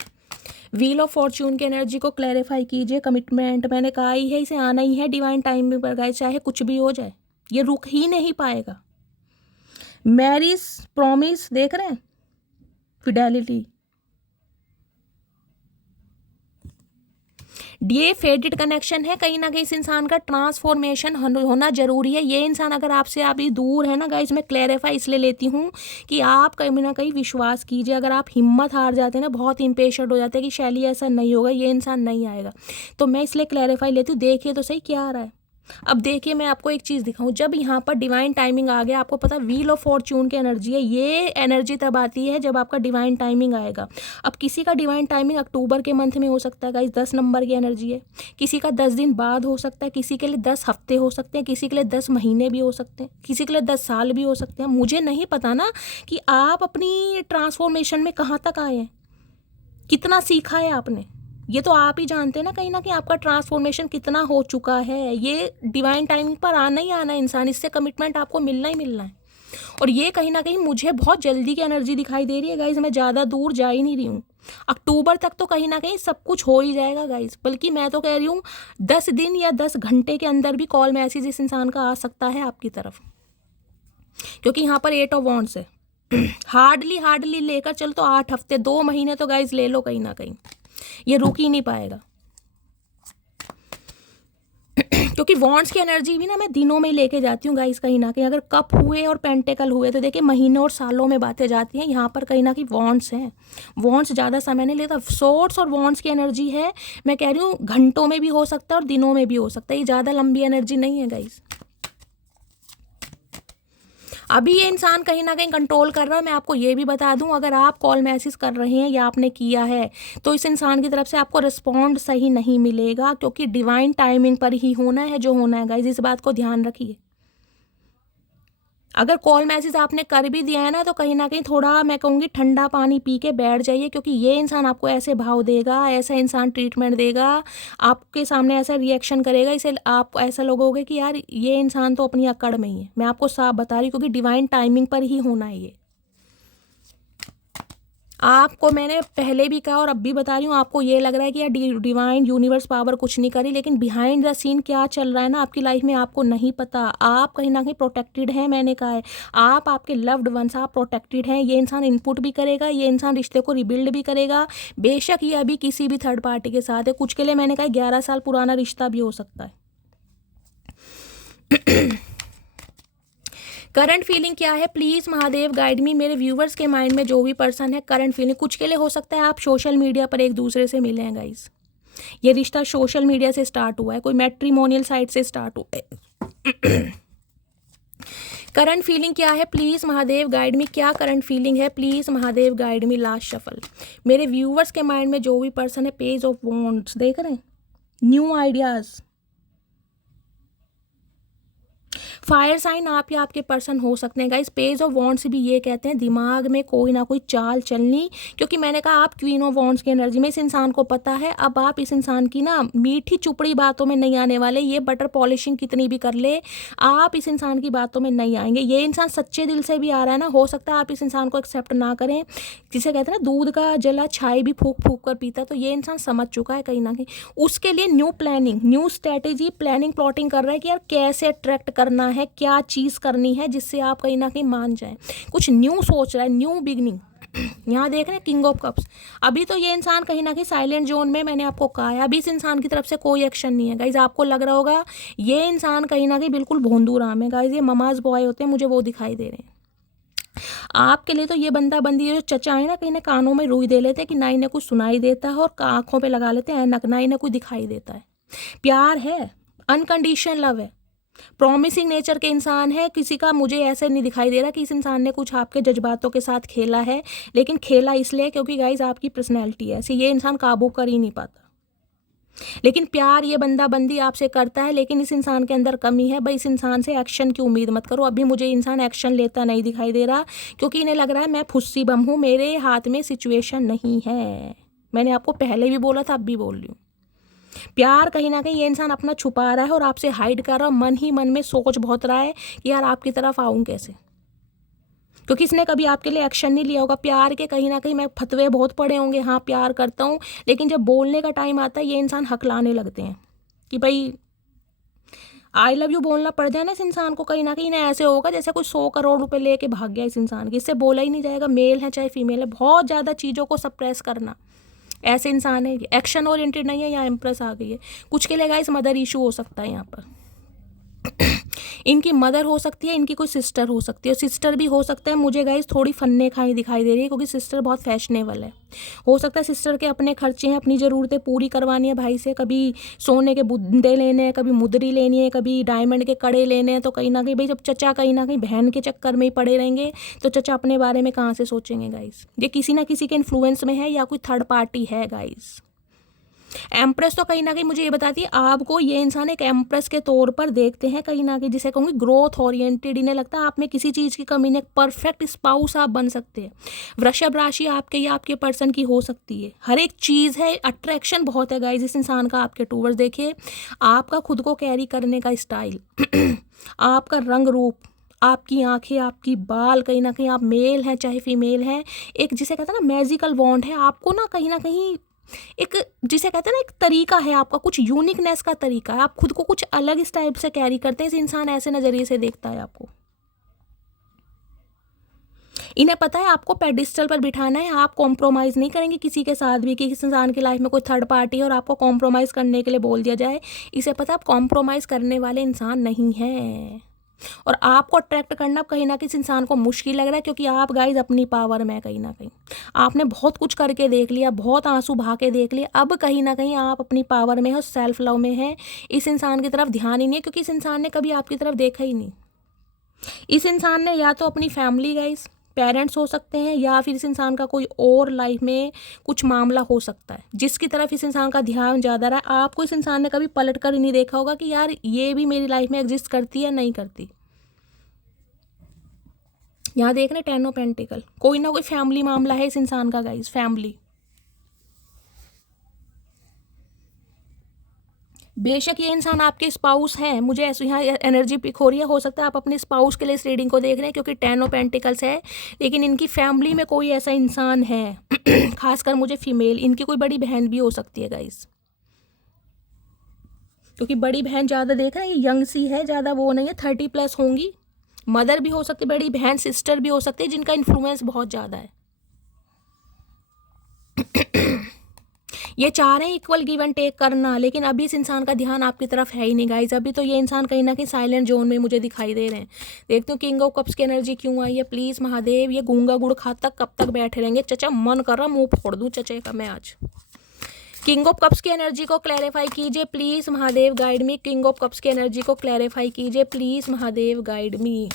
Wheel of Fortune की एनर्जी को क्लैरिफाई कीजिए। कमिटमेंट मैंने कहा ही है, इसे आना ही है डिवाइन टाइम पर गाइस, चाहे कुछ भी हो जाए ये रुक ही नहीं पाएगा। मैरिज प्रॉमिस देख रहे हैं, फिडेलिटी, ये फेडेड कनेक्शन है। कहीं ना कहीं इस इंसान का ट्रांसफॉर्मेशन होना जरूरी है। ये इंसान अगर आपसे अभी दूर है ना गाइस, मैं क्लैरिफाई इसलिए लेती हूँ कि आप कहीं ना कहीं विश्वास कीजिए। अगर आप हिम्मत हार जाते हैं ना, बहुत इम्पेशेंट हो जाते हैं कि शैली ऐसा नहीं होगा, ये इंसान नहीं आएगा, तो मैं इसलिए क्लैरिफाई लेती हूँ। देखिए तो सही क्या आ रहा है। अब देखिए मैं आपको एक चीज़ दिखाऊं, जब यहाँ पर डिवाइन टाइमिंग आ गया, आपको पता व्हील ऑफ फॉर्च्यून की एनर्जी है, ये एनर्जी तब आती है जब आपका डिवाइन टाइमिंग आएगा। अब किसी का डिवाइन टाइमिंग अक्टूबर के मंथ में हो सकता है गाइस, 10 नंबर की एनर्जी है। किसी का 10 दिन बाद हो सकता है, किसी के लिए 10 हफ्ते हो सकते हैं, किसी के लिए 10 महीने भी हो सकते हैं, किसी के लिए 10 साल भी हो सकते हैं। मुझे नहीं पता ना कि आप अपनी ट्रांसफॉर्मेशन में कहाँ तक आए हैं, कितना सीखा है आपने, ये तो आप ही जानते हैं ना कहीं ना कहीं आपका ट्रांसफॉर्मेशन कितना हो चुका है। ये डिवाइन टाइमिंग पर आना ही आना है इंसान, इससे कमिटमेंट आपको मिलना ही मिलना है। और ये कहीं ना कहीं मुझे बहुत जल्दी की एनर्जी दिखाई दे रही है गाइज, मैं ज़्यादा दूर जा ही नहीं रही हूँ। अक्टूबर तक तो कहीं ना कहीं सब कुछ हो ही जाएगा गाइज, बल्कि मैं तो कह रही हूँ 10 दिन या 10 घंटे के अंदर भी कॉल मैसेज इस इंसान का आ सकता है आपकी तरफ, क्योंकि यहाँ पर 8 ऑफ वॉन्ड्स है। हार्डली लेकर चल तो 8 हफ्ते 2 महीने तो गाइज ले लो, कहीं ना कहीं ये रुक ही नहीं पाएगा। क्योंकि वॉन्ड्स की एनर्जी भी ना मैं दिनों में लेके जाती हूँ गाइस। कहीं ना कहीं अगर कप हुए और पेंटेकल हुए तो देखिए महीनों और सालों में बातें जाती हैं। यहाँ पर कहीं ना कहीं वॉन्ड्स हैं, वॉन्ड्स ज़्यादा समय नहीं लेता। सोर्ट्स और वॉन्ड्स की एनर्जी है, मैं कह रही हूँ घंटों में भी हो सकता है और दिनों में भी हो सकता है, ये ज़्यादा लंबी एनर्जी नहीं है गाइस। अभी ये इंसान कहीं ना कहीं कंट्रोल कर रहा है। मैं आपको ये भी बता दूं, अगर आप कॉल मैसेज कर रहे हैं या आपने किया है तो इस इंसान की तरफ से आपको रिस्पॉन्ड सही नहीं मिलेगा, क्योंकि डिवाइन टाइमिंग पर ही होना है जो होना है गाइज, इस बात को ध्यान रखिए। अगर कॉल मैसेज आपने कर भी दिया है ना, तो कहीं ना कहीं थोड़ा मैं कहूँगी ठंडा पानी पी के बैठ जाइए, क्योंकि ये इंसान आपको ऐसे भाव देगा, ऐसा इंसान ट्रीटमेंट देगा, आपके सामने ऐसा रिएक्शन करेगा, इसे आप ऐसा लगोगे कि यार ये इंसान तो अपनी अकड़ में ही है। मैं आपको साफ बता रही हूँ, क्योंकि डिवाइन टाइमिंग पर ही होना है ये। आपको मैंने पहले भी कहा और अब भी बता रही हूँ, आपको ये लग रहा है कि यार डिवाइन यूनिवर्स पावर कुछ नहीं करी, लेकिन बिहाइंड द सीन क्या चल रहा है ना आपकी लाइफ में आपको नहीं पता। आप कहीं ना कहीं प्रोटेक्टेड हैं, मैंने कहा है। आप, आपके लव्ड वंस, आप प्रोटेक्टेड हैं। ये इंसान इनपुट भी करेगा, ये इंसान रिश्ते को रिबिल्ड भी करेगा। बेशक ये अभी किसी भी थर्ड पार्टी के साथ है, कुछ के लिए मैंने कहा 11 साल पुराना रिश्ता भी हो सकता है। करंट फीलिंग क्या है, प्लीज़ महादेव गाइड मी। मेरे व्यूवर्स के माइंड में जो भी पर्सन है, करंट फीलिंग कुछ के लिए हो सकता है आप सोशल मीडिया पर एक दूसरे से मिले हैं गाइस। ये रिश्ता सोशल मीडिया से स्टार्ट हुआ है, कोई मैट्रिमोनियल साइट से स्टार्ट हुआ है। करंट फीलिंग क्या है, प्लीज़ महादेव गाइड मी। क्या करंट फीलिंग है, please Mahadev guide me. Last shuffle. मेरे व्यूवर्स के माइंड में जो भी पर्सन है, पेज ऑफ वॉन्ड्स देख रहे हैं, न्यू आइडियाज़। फायर साइन आप या आपके पर्सन हो सकते हैं गाइस। पेज ऑफ वॉन्ड्स भी ये कहते हैं दिमाग में कोई ना कोई चाल चलनी, क्योंकि मैंने कहा आप क्वीन ऑफ वॉन्ड्स की एनर्जी में, इस इंसान को पता है अब आप इस इंसान की ना मीठी चुपड़ी बातों में नहीं आने वाले। ये बटर पॉलिशिंग कितनी भी कर ले, आप इस इंसान की बातों में नहीं आएंगे। ये इंसान सच्चे दिल से भी आ रहा है ना, हो सकता है आप इस इंसान को एक्सेप्ट ना करें, जिसे कहते हैं ना दूध का जला छाई भी फूक फूक कर पीता, तो ये इंसान समझ चुका है कहीं ना कहीं। उसके लिए new planning, new strategy, planning plotting कर रहा है कि यार कैसे अट्रैक्ट करना है, क्या चीज़ करनी है जिससे आप कहीं ना कहीं मान जाएं। कुछ न्यू सोच रहा है, न्यू बिगनिंग। यहाँ देख रहे हैं किंग ऑफ कप्स। अभी तो ये इंसान कहीं ना कहीं साइलेंट जोन में, मैंने आपको कहा है अभी इस इंसान की तरफ से कोई एक्शन नहीं है गाइज। आपको लग रहा होगा ये इंसान कहीं ना कहीं बिल्कुल भोंदू राम है गाइज, ये ममाज बॉय होते हैं, मुझे वो दिखाई दे रहे हैं। आपके लिए तो ये बंदा बंदी जो चचा है ना, कहीं ना कानों में रुई दे लेते हैं कि ना इन्हें कुछ सुनाई देता है, और आंखों पे लगा लेते हैं ऐनक, ना इन्हें कुछ दिखाई देता है। प्यार है, अनकंडीशन लव है, प्रॉमिसिंग नेचर के इंसान है। किसी का मुझे ऐसे नहीं दिखाई दे रहा कि इस इंसान ने कुछ आपके जज्बातों के साथ खेला है, लेकिन खेला इसलिए क्योंकि गाइज आपकी पर्सनैलिटी है ऐसी, ये इंसान काबू कर ही नहीं पाता। लेकिन प्यार ये बंदा बंदी आपसे करता है, लेकिन इस इंसान के अंदर कमी है भाई। इस इंसान से एक्शन की उम्मीद मत करो। अभी मुझे इंसान एक्शन लेता नहीं दिखाई दे रहा, क्योंकि इन्हें लग रहा है मैं फुस्सी बम हूँ, मेरे हाथ में सिचुएशन नहीं है। मैंने आपको पहले भी बोला था, अब भी बोल रही हूँ। प्यार कहीं ना कहीं ये इंसान अपना छुपा रहा है और आपसे हाइड कर रहा है, मन ही मन में सोच बहुत रहा है कि यार आपकी तरफ आऊँ कैसे, क्योंकि इसने कभी आपके लिए एक्शन नहीं लिया होगा। प्यार के कहीं ना कहीं मैं फतवे बहुत पड़े होंगे, हाँ प्यार करता हूँ, लेकिन जब बोलने का टाइम आता है ये इंसान हकलाने लगते हैं कि भाई आई लव यू बोलना पड़ जाए ना इस इंसान को, कहीं ना कहीं ना ऐसे होगा जैसे कोई 100 करोड़ रुपए लेके भाग गया इस इंसान की, इससे बोला ही नहीं जाएगा, मेल है चाहे फीमेल है। बहुत ज़्यादा चीज़ों को सप्रेस करना, ऐसे इंसान है, एक्शन ओरिएंटेड नहीं है। यहाँ इम्प्रेस आ गई है। कुछ के लिए गाइस मदर इशू हो सकता है यहाँ पर। इनकी मदर हो सकती है, इनकी कोई सिस्टर हो सकती है, सिस्टर भी हो सकता है। मुझे गाइस थोड़ी फन्ने खाई दिखाई दे रही है, क्योंकि सिस्टर बहुत फैशनेबल है। हो सकता है सिस्टर के अपने खर्चे हैं, अपनी ज़रूरतें पूरी करवानी है भाई से, कभी सोने के बुंदे लेने हैं, कभी मुदरी लेनी है, कभी डायमंड के कड़े लेने हैं। तो कहीं ना कहीं भाई जब चचा कहीं ना कहीं बहन के चक्कर में ही पड़े रहेंगे, तो चचा अपने बारे में कहाँ से सोचेंगे गाइस। ये किसी ना किसी के इन्फ्लुएंस में है या कोई थर्ड पार्टी है गाइस। एम्प्रेस तो कहीं ना कहीं मुझे ये बताती है आपको ये इंसान एक एम्प्रेस के तौर पर देखते हैं कहीं ना कहीं, जिसे कहूँगी ग्रोथ ओरिएंटेड। इन्हें लगता है आप में किसी चीज़ की कमी नहीं, परफेक्ट स्पाउस आप बन सकते हैं। वृषभ राशि आपके या आपके पर्सन की हो सकती है, हर एक चीज़ है, अट्रैक्शन बहुत है गाइज इस इंसान का आपके टूवर्ड्स। देखिए आपका खुद को कैरी करने का स्टाइल, आपका रंग रूप, आपकी आंखें, आपकी बाल, कहीं ना कहीं आप मेल हैं चाहे फीमेल हैं, एक जिसे कहते हैं ना मैजिकल वॉन्ड है आपको ना कहीं एक जिसे कहते हैं ना एक तरीका है आपका, कुछ यूनिकनेस का तरीका है। आप खुद को कुछ अलग इस टाइप से कैरी करते हैं, इस इंसान ऐसे नज़रिए से देखता है आपको। इन्हें पता है आपको पेडिस्टल पर बिठाना है, आप कॉम्प्रोमाइज़ नहीं करेंगे किसी के साथ भी कि किसी इंसान की लाइफ में कोई थर्ड पार्टी है और आपको कॉम्प्रोमाइज़ करने के लिए बोल दिया जाए। इसे पता है आप कॉम्प्रोमाइज़ करने वाले इंसान नहीं हैं, और आपको अट्रैक्ट करना कहीं ना कहीं इस इंसान को मुश्किल लग रहा है, क्योंकि आप गाइज अपनी पावर में कहीं ना कहीं आपने बहुत कुछ करके देख लिया, बहुत आंसू बहा के देख लिए, अब कहीं ना कहीं आप अपनी पावर में हो, सेल्फ लव में है। इस इंसान की तरफ ध्यान ही नहीं है, क्योंकि इस इंसान ने कभी आपकी तरफ देखा ही नहीं। इस इंसान ने या तो अपनी फैमिली गाइज पेरेंट्स हो सकते हैं, या फिर इस इंसान का कोई और लाइफ में कुछ मामला हो सकता है जिसकी तरफ इस इंसान का ध्यान ज़्यादा रहा है। आपको इस इंसान ने कभी पलट कर ही नहीं देखा होगा कि यार ये भी मेरी लाइफ में एग्जिस्ट करती है नहीं करती। यहाँ देख रहे 10 ऑफ पेंटिकल, कोई ना कोई फैमिली मामला है इस इंसान का गाइस, फैमिली। बेशक ये इंसान आपके स्पाउस हैं, मुझे ऐसे यहाँ एनर्जी पिक हो रही है, हो सकता है आप अपने स्पाउस के लिए इस रीडिंग को देख रहे हैं क्योंकि 10 ऑफ पेंटिकल्स है, लेकिन इनकी फैमिली में कोई ऐसा इंसान है खासकर मुझे फीमेल, इनकी कोई बड़ी बहन भी हो सकती है गाइस, क्योंकि बड़ी बहन ज़्यादा देख रहे हैं, ये यंग सी है, ज़्यादा वो नहीं है, 30+ होंगी, मदर भी हो सकती है, बड़ी बहन सिस्टर भी हो सकती है, जिनका इन्फ्लुएंस बहुत ज़्यादा है। ये चाह रहे हैं इक्वल गिव एंड टेक करना, लेकिन अभी इस इंसान का ध्यान आपकी तरफ है ही नहीं गाइज। अभी तो ये इंसान कहीं ना कहीं साइलेंट जोन में मुझे दिखाई दे रहे हैं। देखते हो किंग ऑफ कप्स की एनर्जी क्यों आई है, प्लीज़ महादेव। ये गूंगा गुड़ खाता कब तक बैठे रहेंगे, चचा मन कर रहा मुंह फोड़ दूँ चचे का मैं आज। किंग ऑफ कप्स की एनर्जी को क्लैरिफाई कीजिए please Mahadev, guide me. King of cups की एनर्जी को क्लैरिफाई कीजिए please Mahadev, guide me.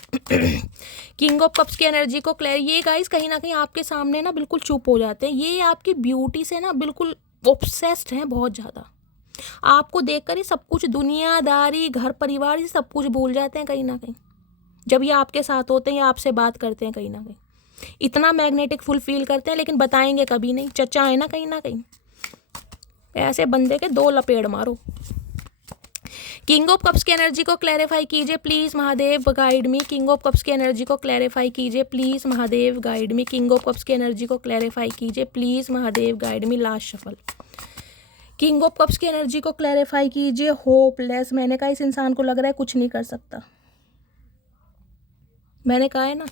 King of cups की एनर्जी को ये गाइस कहीं ना कहीं आपके सामने ना बिल्कुल चुप हो जाते हैं, ये आपकी ब्यूटी से ना बिल्कुल ऑब्सेस्ड हैं बहुत ज़्यादा। आपको देखकर ही सब कुछ, दुनियादारी, घर परिवार, ये सब कुछ भूल जाते हैं कहीं ना कहीं जब ये आपके साथ होते हैं या आपसे बात करते हैं। कहीं ना कहीं इतना मैग्नेटिक फुल फील करते हैं, लेकिन बताएंगे कभी नहीं। चचा है ना कहीं ना कहीं, ऐसे बंदे के 2 लपेड़ मारो। किंग ऑफ कप्स की एनर्जी को क्लैरिफाई कीजिए please Mahadev, guide me. King of cups की एनर्जी को क्लैरिफाई कीजिए please Mahadev, guide me. King of cups की एनर्जी को क्लैरिफाई कीजिए please Mahadev, guide me. Last shuffle. King of cups की एनर्जी को क्लैरिफाई कीजिए। होपलेस, मैंने कहा इस इंसान को लग रहा है कुछ नहीं कर सकता। मैंने कहा है ना,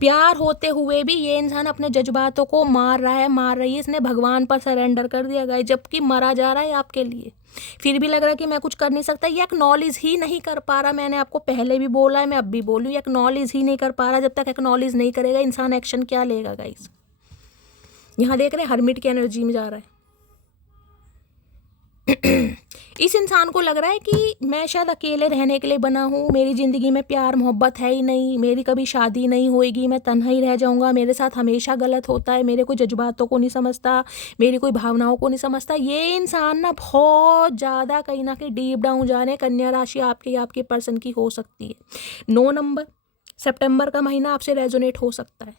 प्यार होते हुए भी ये इंसान अपने जज्बातों को मार रहा है, मार रही है। इसने भगवान पर सरेंडर कर दिया गया, जबकि मरा जा रहा है आपके लिए, फिर भी लग रहा है कि मैं कुछ कर नहीं सकता। ये एक्नॉलेज ही नहीं कर पा रहा। मैंने आपको पहले भी बोला है, मैं अब भी बोलूँ, ये एक्नॉलेज ही नहीं कर पा रहा। जब तक एक्नॉलेज नहीं करेगा इंसान, एक्शन क्या लेगा गाइस। यहाँ देख रहे हैं हर्मिट की एनर्जी में जा रहा है। इस इंसान को लग रहा है कि मैं शायद अकेले रहने के लिए बना हूँ, मेरी ज़िंदगी में प्यार मोहब्बत है ही नहीं, मेरी कभी शादी नहीं होएगी, मैं तन्हा ही रह जाऊँगा, मेरे साथ हमेशा गलत होता है, मेरे कोई जज्बातों को नहीं समझता, मेरी कोई भावनाओं को नहीं समझता। ये इंसान ना बहुत ज़्यादा कहीं ना कहीं डीप डाउन जा रहे हैं। कन्या राशि आपके पर्सन की हो सकती है। 9 नंबर सितंबर का महीना आपसे रेजोनेट हो सकता है।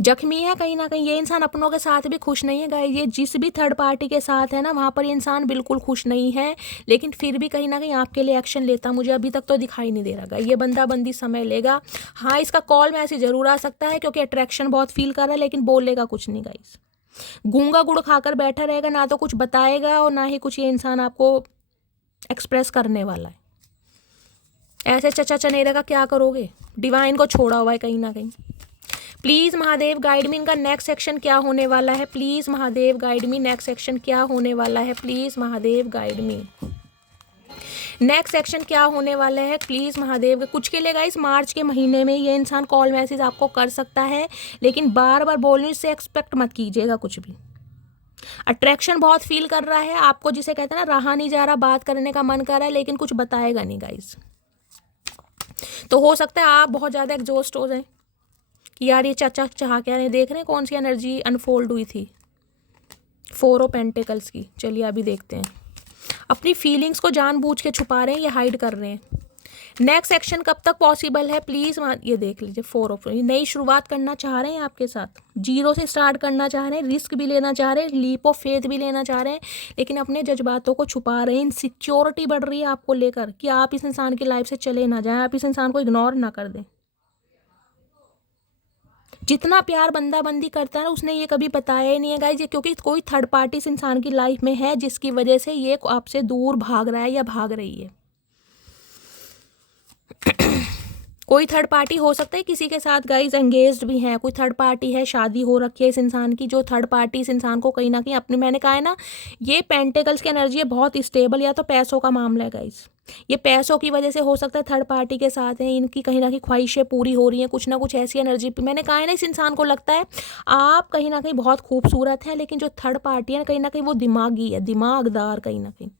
जख्मी है कहीं ना कहीं ये इंसान, अपनों के साथ भी खुश नहीं है गाइस। ये जिस भी थर्ड पार्टी के साथ है ना, वहाँ पर इंसान बिल्कुल खुश नहीं है, लेकिन फिर भी कहीं ना कहीं आपके लिए एक्शन लेता मुझे अभी तक तो दिखाई नहीं दे रहा गाइस। ये बंदा बंदी समय लेगा। हाँ, इसका कॉल में ऐसे जरूर आ सकता है क्योंकि अट्रैक्शन बहुत फील कर रहा है, लेकिन बोलेगा कुछ नहीं गाइस। गूंगा गुड़ खाकर बैठा रहेगा, ना तो कुछ बताएगा और ना ही कुछ ये इंसान आपको एक्सप्रेस करने वाला है। ऐसे चचा चनेरे का क्या करोगे, डिवाइन को छोड़ा हुआ है कहीं ना कहीं। प्लीज़ महादेव गाइड मी, इनका नेक्स्ट सेक्शन क्या होने वाला है। Please Mahadev guide me, next section क्या होने वाला है। Please Mahadev guide me, next section क्या होने वाला है। प्लीज़ महादेव। कुछ के लिए गाइस मार्च के महीने में ये इंसान कॉल मैसेज आपको कर सकता है, लेकिन बार बार बोलने से एक्सपेक्ट मत कीजिएगा कुछ भी। अट्रैक्शन बहुत फील कर रहा है आपको, जिसे कहते हैं ना रहा नहीं जा रहा, बात करने का मन कर रहा है, लेकिन कुछ बताएगा नहीं गाइस। तो हो सकता है आप बहुत ज़्यादा एग्जॉस्ट हो जाएं कि यार ये चाचा चाह क्या रहे। देख रहे हैं कौन सी एनर्जी अनफोल्ड हुई थी, 4 ऑफ पेंटिकल्स की। चलिए अभी देखते हैं। अपनी फीलिंग्स को जानबूझ के छुपा रहे हैं, ये हाइड कर रहे हैं। नेक्स्ट एक्शन कब तक पॉसिबल है प्लीज़, ये देख लीजिए 4 ऑफ। नई शुरुआत करना चाह रहे हैं आपके साथ, 0 से स्टार्ट करना चाह रहे हैं, रिस्क भी लेना चाह रहे हैं, लीप ऑफ फेथ भी लेना चाह रहे हैं, लेकिन अपने जज्बातों को छुपा रहे हैं। इनसिक्योरिटी बढ़ रही है आपको लेकर कि आप इस इंसान की लाइफ से चले ना जाएं, आप इस इंसान को इग्नोर ना कर दें। जितना प्यार बंदा बंदी करता है ना, उसने ये कभी बताया ही नहीं है गाइस, ये क्योंकि कोई थर्ड पार्टी इस इंसान की लाइफ में है जिसकी वजह से ये आपसे दूर भाग रहा है या भाग रही है। कोई थर्ड पार्टी हो सकता है किसी के साथ गाइस एंगेज्ड भी हैं, कोई थर्ड पार्टी है, शादी हो रखी है इस इंसान की, जो थर्ड पार्टी इस इंसान को कहीं ना कहीं अपने, मैंने कहा है ना ये पेंटिकल्स की एनर्जी है बहुत स्टेबल, या तो पैसों का मामला है गाइस। ये पैसों की वजह से हो सकता है थर्ड पार्टी के साथ हैं, इनकी कहीं ना कहीं ख्वाहिशें पूरी हो रही हैं, कुछ ना कुछ ऐसी एनर्जी। मैंने कहा है ना इस इंसान को लगता है आप कहीं ना कहीं बहुत खूबसूरत हैं, लेकिन जो थर्ड पार्टी है कहीं ना कहीं वो दिमागी है, दिमागदार कहीं ना कहीं।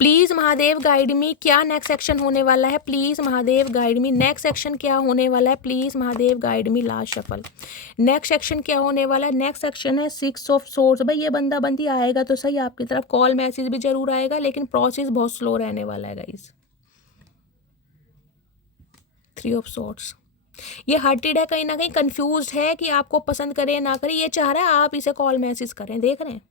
प्लीज़ महादेव गाइड मी, क्या नेक्स्ट सेक्शन होने वाला है? Please Mahadev guide me, next section क्या होने वाला है? Please Mahadev guide me, last shuffle. Next section क्या होने वाला है? नेक्स्ट सेक्शन है 6 ऑफ सोर्ड्स। भाई ये बंदा बंदी आएगा तो सही आपकी तरफ, कॉल मैसेज भी जरूर आएगा, लेकिन प्रोसेस बहुत स्लो रहने वाला है गाइस। 3 ऑफ सोर्ड्स, ये हर्टेड है, कहीं ना कहीं कंफ्यूज्ड है कि आपको पसंद करे या ना करे। ये चाह रहा है आप इसे कॉल मैसेज करें, देख रहे हैं?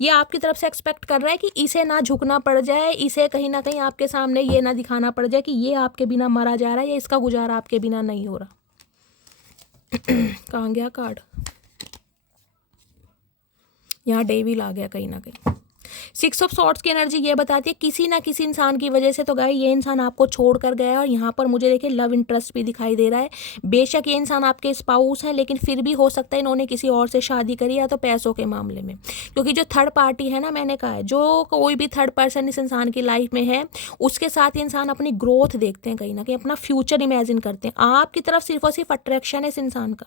ये आपकी तरफ से एक्सपेक्ट कर रहा है कि इसे ना झुकना पड़ जाए, इसे कहीं ना कहीं आपके सामने ये ना दिखाना पड़ जाए कि ये आपके बिना मरा जा रहा है या इसका गुजारा आपके बिना नहीं हो रहा। कहाँ गया कार्ड? यहाँ डेविल आ गया कहीं ना कहीं। 6 ऑफ सॉर्ड्स की एनर्जी ये बताती है किसी ना किसी इंसान की वजह से तो गाय ये इंसान आपको छोड़ कर गया है, और यहाँ पर मुझे देखिए लव इंटरेस्ट भी दिखाई दे रहा है। बेशक ये इंसान आपके स्पाउस हैं, लेकिन फिर भी हो सकता है इन्होंने किसी और से शादी करी, या तो पैसों के मामले में, क्योंकि जो थर्ड पार्टी है ना, मैंने कहा है जो कोई भी थर्ड पर्सन इस इंसान की लाइफ में है, उसके साथ ये इंसान अपनी ग्रोथ देखते हैं, कहीं ना कहीं अपना फ्यूचर इमेजिन करते हैं। आपकी तरफ सिर्फ और सिर्फ अट्रैक्शन है इस इंसान का।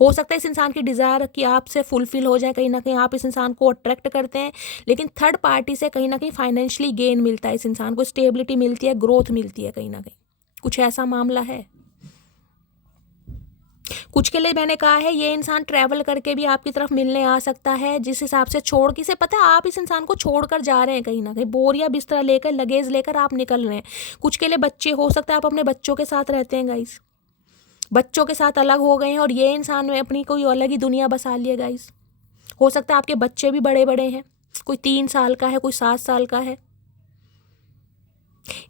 हो सकता है इस इंसान की डिज़ायर कि आपसे फुलफिल हो जाए, कहीं ना कहीं आप इस इंसान को अट्रैक्ट करते हैं, लेकिन थर्ड पार्टी से कहीं ना कहीं फाइनेंशियली गेन मिलता है, इस इंसान को स्टेबिलिटी मिलती है, ग्रोथ मिलती है, कहीं ना कहीं कुछ ऐसा मामला है। कुछ के लिए मैंने कहा है ये इंसान ट्रैवल करके भी आपकी तरफ मिलने आ सकता है, जिस हिसाब से छोड़ किसे पता है आप इस इंसान को छोड़कर जा रहे हैं, कहीं ना कहीं बोरिया बिस्तरा लेकर, लगेज लेकर आप निकल रहे हैं। कुछ के लिए बच्चे, हो सकता है आप अपने बच्चों के साथ रहते हैं गाइस, बच्चों के साथ अलग हो गए हैं और ये इंसान में अपनी कोई अलग ही दुनिया बसा लिया गाइस। हो सकता है आपके बच्चे भी बड़े बड़े हैं, कोई 3 साल का है, कोई 7 साल का है।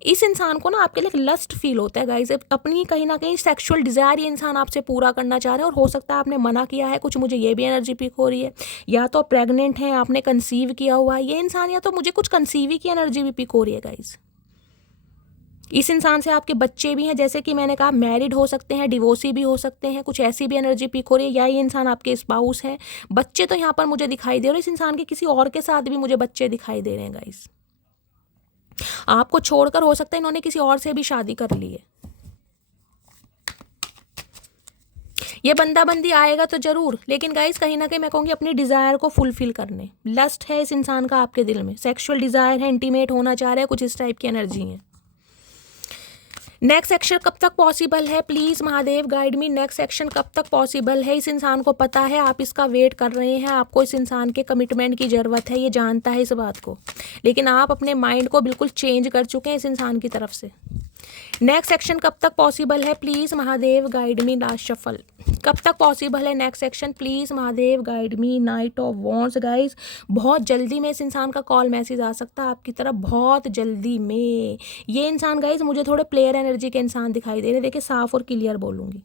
इस इंसान को ना आपके लिए लस्ट फील होता है गाइस, अपनी कहीं ना कहीं सेक्सुअल डिज़ायर ये इंसान आपसे पूरा करना चाह रहे हैं, और हो सकता है आपने मना किया है कुछ, मुझे ये भी एनर्जी पिक हो रही है। या तो प्रेग्नेंट हैं, आपने कंसीव किया हुआ है ये इंसान, या तो मुझे कुछ कंसीव की एनर्जी भी पिक हो रही है गाइस। इस इंसान से आपके बच्चे भी हैं, जैसे कि मैंने कहा मैरिड हो सकते हैं, डिवोर्सी भी हो सकते हैं, कुछ ऐसी भी एनर्जी पिक हो रही है, या ये इंसान आपके स्पाउस है। बच्चे तो यहाँ पर मुझे दिखाई दे रहे हैं, इस इंसान के किसी और के साथ भी मुझे बच्चे दिखाई दे रहे हैं गाइस। आपको छोड़कर हो सकता है इन्होंने किसी और से भी शादी कर ली है। ये बंदा बंदी आएगा तो जरूर, लेकिन गाइस कहीं ना कहीं मैं कहूँगी अपनी डिज़ायर को फुलफिल करने, लस्ट है इस इंसान का आपके दिल में, सेक्सुअल डिज़ायर है, इंटीमेट होना चाह रहा है, कुछ इस टाइप की एनर्जी है। नेक्स्ट सेक्शन कब तक पॉसिबल है? Please Mahadev guide me, next section कब तक पॉसिबल है? इस इंसान को पता है आप इसका वेट कर रहे हैं, आपको इस इंसान के कमिटमेंट की ज़रूरत है, ये जानता है इस बात को, लेकिन आप अपने माइंड को बिल्कुल चेंज कर चुके हैं इस इंसान की तरफ से। नेक्स्ट सेक्शन कब तक पॉसिबल है? Please Mahadev guide me, last shuffle. कब तक पॉसिबल है next section? Please Mahadev guide me, night of wands guys. बहुत जल्दी में इस इंसान का कॉल मैसेज आ सकता है आपकी तरफ, बहुत जल्दी में। ये इंसान गाइस मुझे थोड़े प्लेयर एनर्जी के इंसान दिखाई दे रहे, देखिए साफ और क्लियर बोलूँगी,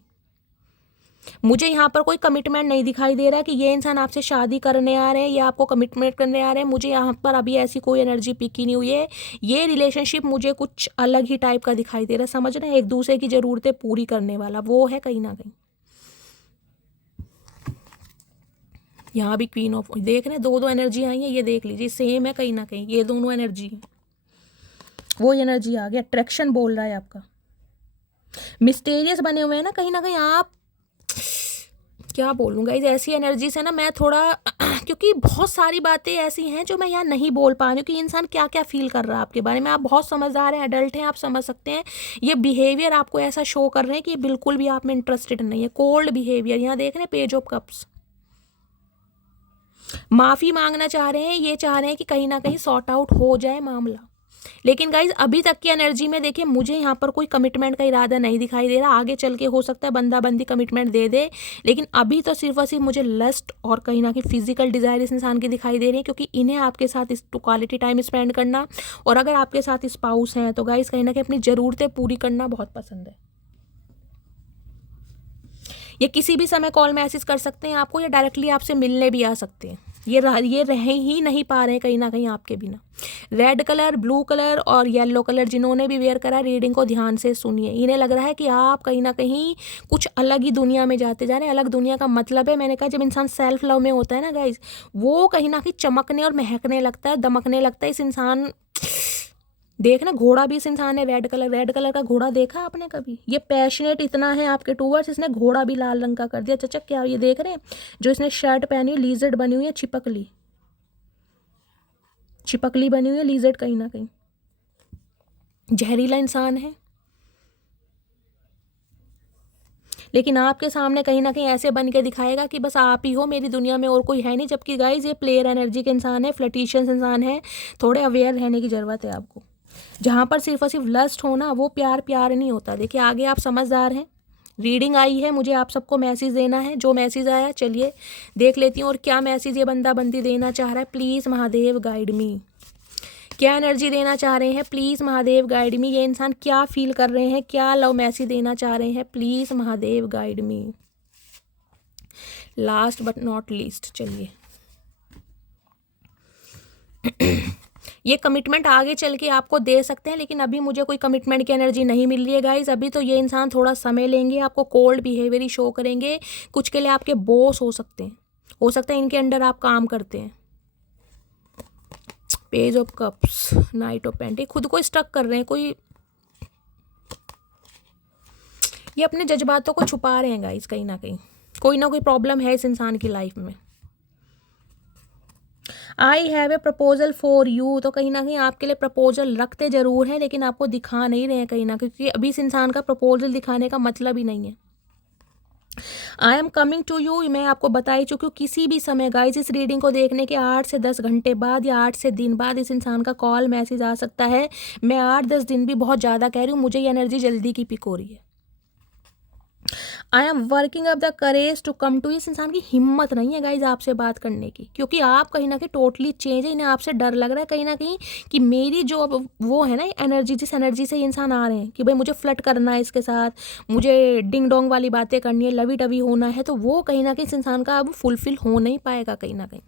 मुझे यहाँ पर कोई कमिटमेंट नहीं दिखाई दे रहा है कि ये इंसान आपसे शादी करने आ रहे हैं या आपको कमिटमेंट करने आ रहे हैं। मुझे यहाँ पर अभी ऐसी कोई एनर्जी पिक ही नहीं हुई है। ये रिलेशनशिप मुझे कुछ अलग ही टाइप का दिखाई दे रहा है, समझ रहे हैं? एक दूसरे की ज़रूरतें पूरी करने वाला वो है कहीं ना कहीं। यहाँ भी क्वीन ऑफ, देख रहे हैं दो एनर्जी आई है, ये देख लीजिए सेम है कहीं ना कहीं, ये दोनों एनर्जी है। वो एनर्जी आ गया, अट्रैक्शन बोल रहा है आपका, मिस्टीरियस बने हुए हैं ना कहीं आप, क्या बोलूँगा इस ऐसी एनर्जी से ना मैं थोड़ा क्योंकि बहुत सारी बातें ऐसी हैं जो मैं यहाँ नहीं बोल पा रही हूँ कि इंसान क्या क्या फील कर रहा है आपके बारे में। आप बहुत समझदार हैं, एडल्ट हैं, आप समझ सकते हैं। ये बिहेवियर आपको ऐसा शो कर रहे हैं कि ये बिल्कुल भी आप में इंटरेस्टेड नहीं है, कोल्ड बिहेवियर। यहाँ देख रहे हैं पेज ऑफ कप्स, माफ़ी मांगना चाह रहे हैं, ये चाह रहे हैं कि कहीं ना कहीं सॉर्ट आउट हो जाए मामला। लेकिन गाइज अभी तक की एनर्जी में देखिए मुझे यहाँ पर कोई कमिटमेंट का इरादा नहीं दिखाई दे रहा। आगे चल के हो सकता है बंदा बंदी कमिटमेंट दे दे, लेकिन अभी तो सिर्फ और सिर्फ मुझे लस्ट और कहीं ना कहीं फिजिकल डिज़ायर इस इंसान की दिखाई दे रही है, क्योंकि इन्हें आपके साथ इस क्वालिटी टाइम स्पेंड करना, और अगर आपके साथ स्पाउस हैं तो गाइज कहीं ना कहीं अपनी ज़रूरतें पूरी करना बहुत पसंद है। ये किसी भी समय कॉल मैसेज कर सकते हैं आपको, या डायरेक्टली आपसे मिलने भी आ सकते हैं। ये रह ही नहीं पा रहे हैं कहीं ना कहीं आपके बिना। रेड कलर, ब्लू कलर और येलो कलर जिन्होंने भी वेयर करा, रीडिंग को ध्यान से सुनिए। इन्हें लग रहा है कि आप कहीं ना कहीं कुछ अलग ही दुनिया में जाते जा रहे हैं। अलग दुनिया का मतलब है, मैंने कहा जब इंसान सेल्फ लव में होता है ना गाइज, वो कहीं ना कहीं चमकने और महकने लगता है, दमकने लगता है। इस इंसान देखना, घोड़ा भी इस इंसान ने रेड कलर का घोड़ा देखा आपने कभी? ये पैशनेट इतना है आपके टूवर्ड्स, इसने घोड़ा भी लाल रंग का कर दिया। चचक क्या ये देख रहे हैं जो इसने शर्ट पहनी है, लीजर्ड बनी हुई है, छिपकली बनी हुई है लीजर्ड कहीं ना कहीं। जहरीला इंसान है, लेकिन आपके सामने कहीं ना कहीं ऐसे बन के दिखाएगा कि बस आप ही हो मेरी दुनिया में, और कोई है नहीं। जबकि गाइज ये प्लेयर एनर्जी के इंसान है, फ्लर्टिशियस इंसान है। थोड़े अवेयर रहने की ज़रूरत है आपको। जहाँ पर सिर्फ और सिर्फ लस्ट होना, वो प्यार प्यार नहीं होता। देखिए आगे आप समझदार हैं। रीडिंग आई है, मुझे आप सबको मैसेज देना है। जो मैसेज आया चलिए देख लेती हूँ, और क्या मैसेज ये बंदा बंदी देना चाह रहा है। प्लीज़ महादेव गाइड मी, क्या एनर्जी देना चाह रहे हैं। प्लीज़ महादेव गाइड मी, ये इंसान क्या फील कर रहे हैं, क्या लव मैसेज देना चाह रहे हैं। Please Mahadev guide me. Last but not least, चलिए ये कमिटमेंट आगे चल के आपको दे सकते हैं, लेकिन अभी मुझे कोई कमिटमेंट की एनर्जी नहीं मिल रही है गाइज। अभी तो ये इंसान थोड़ा समय लेंगे, आपको कोल्ड बिहेवियर ही शो करेंगे। कुछ के लिए आपके बॉस हो सकते हैं, हो सकता है इनके अंडर आप काम करते हैं। Page of cups, night of pentacle, खुद को स्टक कर रहे हैं। ये अपने जज्बातों को छुपा रहे हैं गाइस। कहीं ना कहीं कोई ना कोई प्रॉब्लम है इस इंसान की लाइफ में। I have a proposal for you, तो कहीं ना कहीं आपके लिए प्रपोजल रखते जरूर हैं, लेकिन आपको दिखा नहीं रहे हैं कहीं ना, क्योंकि अभी इस इंसान का प्रपोजल दिखाने का मतलब ही नहीं है। I am coming to you, मैं आपको बता ही चुकी हूँ। किसी भी समय गाइज इस रीडिंग को देखने के 8 से 10 घंटे बाद या 8 से दिन बाद इस इंसान का कॉल मैसेज आ सकता है। मैं 8-10 दिन भी बहुत ज़्यादा कह रही हूँ, मुझे ये एनर्जी जल्दी की पिक हो रही है। I am working up the courage to come to, इस इंसान की हिम्मत नहीं है गाइज आपसे बात करने की, क्योंकि आप कहीं ना कहीं टोटली चेंज है। इन्हें आपसे डर लग रहा है कहीं ना कहीं कि मेरी जो अब वो है ना एनर्जी, जिस एनर्जी से ये इंसान आ रहे हैं कि भाई मुझे फ्लर्ट करना है इसके साथ, मुझे डिंग डोंग वाली बातें करनी है, लवी टवी होना है, तो वो कहीं ना कहीं इस इंसान का अब फुलफिल हो नहीं पाएगा कहीं ना कहीं।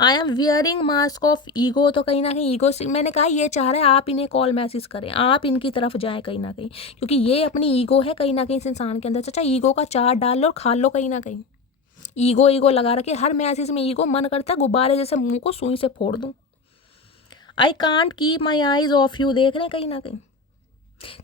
I am wearing mask of ego, तो कहीं ना कहीं ईगो, मैंने कहा ये चाह रहा है आप इन्हें कॉल मैसेज करें, आप इनकी तरफ जाएं कहीं ना कहीं, क्योंकि ये अपनी ईगो है कहीं ना कहीं इस इंसान के अंदर। चाचा ईगो का चाट डाल लो और खा लो कहीं ना कहीं। ईगो ईगो लगा रखे हर मैसेज में, ईगो मन करता है गुब्बारे जैसे मुंह को सुई से फोड़ दूं। I can't keep my eyes of you, देख रहे हैं कहीं ना कहीं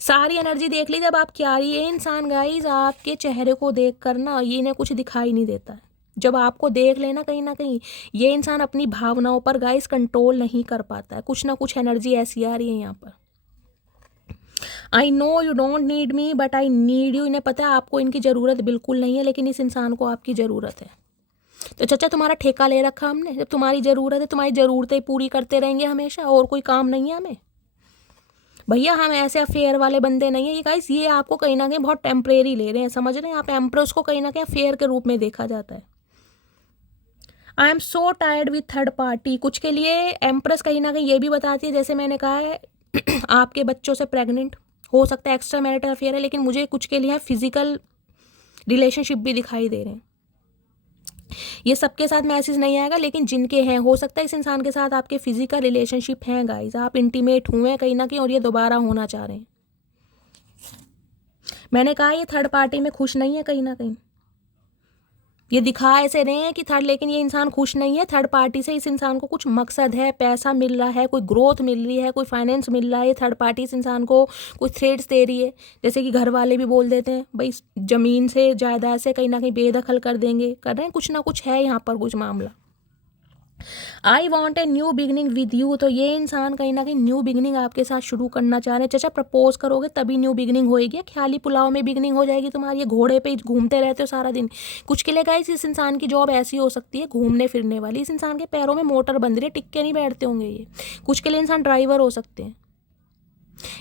सारी एनर्जी देख ली जब आप क्या रही है। इंसान गाइज आपके चेहरे को देख कर ना, ये इन्हें कुछ दिखाई नहीं देता है। जब आपको देख लेना कहीं ना कहीं, ये इंसान अपनी भावनाओं पर गाइस कंट्रोल नहीं कर पाता है। कुछ ना कुछ एनर्जी ऐसी आ रही है यहाँ पर। I know you don't need me but I need you, इन्हें पता है आपको इनकी ज़रूरत बिल्कुल नहीं है, लेकिन इस इंसान को आपकी ज़रूरत है। तो चाचा तुम्हारा ठेका ले रखा हमने, जब तुम्हारी ज़रूरत है तुम्हारी ज़रूरतें पूरी करते रहेंगे हमेशा, और कोई काम नहीं है हमें। भैया हम ऐसे अफेयर वाले बंदे नहीं है ये गाइस, ये आपको कहीं ना कहीं बहुत टेम्परेरी ले रहे हैं, समझ रहे हैं आप। एम्प्रेस को कहीं ना कहीं अफेयर के रूप में देखा जाता है। I am so tired with third party, कुछ के लिए एम्प्रेस कहीं ना कहीं ये भी बताती है, जैसे मैंने कहा है आपके बच्चों से प्रेग्नेंट हो सकता है, एक्स्ट्रा मैरिटल अफेयर है, लेकिन मुझे कुछ के लिए फिजिकल रिलेशनशिप भी दिखाई दे रहे हैं। ये सबके साथ मैसेज नहीं आएगा, लेकिन जिनके हैं हो सकता है इस इंसान के साथ आपके फिजिकल रिलेशनशिप हैं गाइज, आप इंटीमेट हुए हैं कहीं ना कहीं, और ये दोबारा होना चाह रहे हैं। मैंने कहा ये थर्ड पार्टी में खुश नहीं है कहीं ना कहीं, ये दिखा ऐसे रहे हैं कि थर्ड, लेकिन ये इंसान खुश नहीं है थर्ड पार्टी से। इस इंसान को कुछ मकसद है, पैसा मिल रहा है, कोई ग्रोथ मिल रही है, कोई फाइनेंस मिल रहा है। ये थर्ड पार्टी इस इंसान को कुछ थ्रेड्स दे रही है, जैसे कि घर वाले भी बोल देते हैं भाई ज़मीन से जायदाद से कहीं ना कहीं बेदखल कर देंगे, कर रहे हैं, कुछ ना कुछ है यहाँ पर कुछ मामला। I want a new beginning with you, तो ये इंसान कहीं ना कहीं न्यू बिगनिंग आपके साथ शुरू करना चाह रहे हैं। चाचा प्रपोज करोगे तभी न्यू बिगनिंग होएगी, या ख्याली पुलाव में बिगनिंग हो जाएगी तुम्हारी? ये घोड़े पे घूमते रहते हो सारा दिन। कुछ के लिए गाइस इस इंसान की जॉब ऐसी हो सकती है घूमने फिरने वाली, इस इंसान के पैरों में मोटर बंध रही है, टिक के नहीं बैठते होंगे ये। कुछ के लिए इंसान ड्राइवर हो सकते हैं,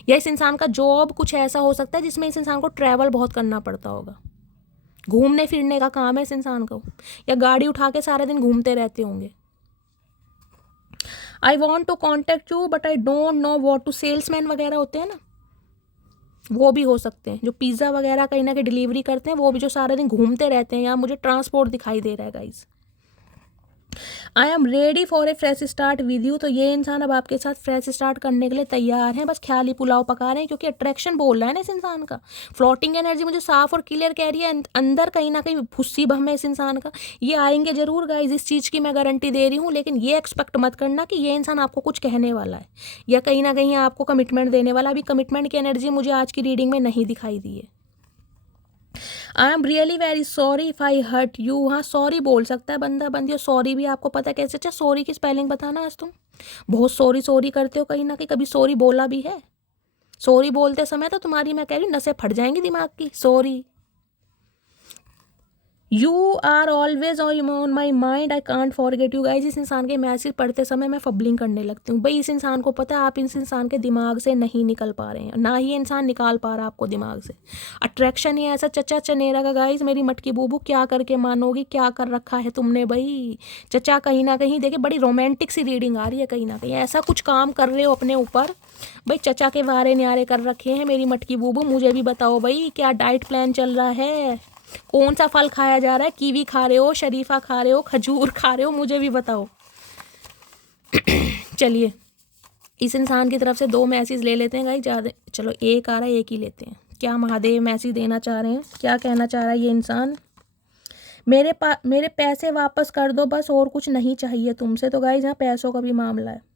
या इस इंसान का जॉब कुछ ऐसा हो सकता है जिसमें इस इंसान को ट्रैवल बहुत करना पड़ता होगा, घूमने फिरने का काम है इस इंसान को, या गाड़ी उठा के सारा दिन घूमते रहते होंगे। I want to contact you but I don't know what to, salesman वगैरह होते हैं ना, वो भी हो सकते हैं, जो पिज़्ज़ा वगैरह कहीं ना कहीं डिलीवरी करते हैं, वो भी जो सारा दिन घूमते रहते हैं। यहाँ मुझे ट्रांसपोर्ट दिखाई दे रहा है guys. I am ready for a fresh start with you, तो ये इंसान अब आपके साथ फ्रेश स्टार्ट करने के लिए तैयार हैं, बस ख्याली पुलाव पका रहे हैं, क्योंकि अट्रैक्शन बोल रहा है ना इस इंसान का। फ्लोटिंग एनर्जी मुझे साफ और क्लियर कह रही है, अंदर कहीं ना कहीं फुस्सी बम है इस इंसान का। ये आएंगे जरूर गाइज, इस चीज़ की मैं गारंटी दे रही हूँ, लेकिन ये एक्सपेक्ट मत करना कि ये इंसान आपको कुछ कहने वाला है, या कहीं ना कहीं आपको कमिटमेंट देने वाला। अभी कमिटमेंट की एनर्जी मुझे आज की रीडिंग में नहीं दिखाई दी है। I am really very sorry if I hurt you, हाँ सॉरी बोल सकता है बंदा बंदी, और सॉरी भी आपको पता है कैसे। अच्छा सॉरी की स्पेलिंग बताना आज तुम बहुत सॉरी सॉरी करते हो कहीं ना कहीं, कभी सॉरी बोला भी है? सॉरी बोलते समय तो तुम्हारी, मैं कह रही हूँ, नसें फट जाएंगी दिमाग की। Sorry, you are always on my mind, I can't forget you. Guys, इस इंसान के मैसेज पढ़ते समय मैं फबलिंग करने लगती हूँ। भाई इस इंसान को पता है आप इस इंसान के दिमाग से नहीं निकल पा रहे हैं, ना ही इंसान निकाल पा रहा आपको दिमाग से। अट्रैक्शन ही ऐसा चचा चनेरा का। गाइज मेरी मटकी बूबू, क्या करके मानोगी, क्या कर रखा है तुमने भाई। चचा कहीं ना कहीं देखिए बड़ी रोमांटिक सी रीडिंग आ रही है, कहीं ना कहीं ऐसा कुछ काम कर रहे हो अपने ऊपर। भाई चचा के वारे न्यारे कर रखे हैं मेरी मटकी बूबू। मुझे भी बताओ भाई, क्या डाइट प्लान चल रहा है, कौन सा फल खाया जा रहा है, कीवी खा रहे हो, शरीफा खा रहे हो, खजूर खा रहे हो, मुझे भी बताओ। चलिए इस इंसान की तरफ से 2 मैसेज ले लेते हैं गाइस, ज़्यादा चलो एक आ रहा है, एक ही लेते हैं। क्या महादेव मैसेज देना चाह रहे हैं, क्या कहना चाह रहा है ये इंसान। मेरे पैसे वापस कर दो बस, और कुछ नहीं चाहिए तुमसे। तो गाइस यहाँ पैसों का भी मामला है।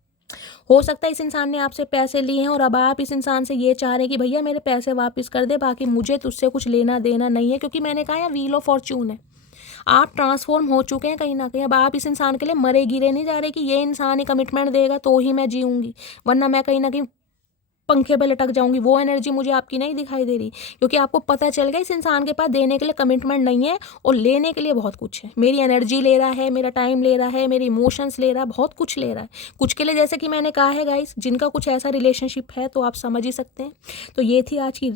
हो सकता है इस इंसान ने आपसे पैसे लिए हैं और अब आप इस इंसान से ये चाह रहे हैं कि भैया मेरे पैसे वापस कर दे, बाकी मुझे तुझसे कुछ लेना देना नहीं है। क्योंकि मैंने कहा व्हील ऑफ फॉर्च्यून है, आप ट्रांसफॉर्म हो चुके हैं कहीं ना कहीं। अब आप इस इंसान के लिए मरे गिरे नहीं जा रहे कि ये इंसान ही कमिटमेंट देगा तो ही मैं जीऊँगी, वरना मैं कहीं ना कहीं पंखे पे लटक जाऊंगी। वो एनर्जी मुझे आपकी नहीं दिखाई दे रही, क्योंकि आपको पता चल गया इस इंसान के पास देने के लिए कमिटमेंट नहीं है और लेने के लिए बहुत कुछ है। मेरी एनर्जी ले रहा है, मेरा टाइम ले रहा है, मेरे इमोशंस ले रहा है, बहुत कुछ ले रहा है। कुछ के लिए जैसे कि मैंने कहा है गाइस, जिनका कुछ ऐसा रिलेशनशिप है तो आप समझ ही सकते हैं। तो ये थी आज की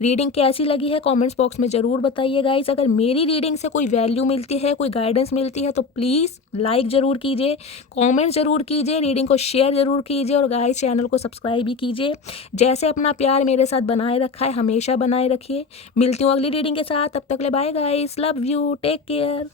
रीडिंग कैसी लगी है कॉमेंट्स बॉक्स में ज़रूर बताइए गाइस। अगर मेरी रीडिंग से कोई वैल्यू मिलती है, कोई गाइडेंस मिलती है तो प्लीज़ लाइक ज़रूर कीजिए, कॉमेंट ज़रूर कीजिए, रीडिंग को शेयर ज़रूर कीजिए और गाइस चैनल को सब्सक्राइब भी कीजिए। जैसे अपना प्यार मेरे साथ बनाए रखा है हमेशा बनाए रखिए। मिलती हूँ अगली रीडिंग के साथ, तब तक ले bye guys, love you, take care.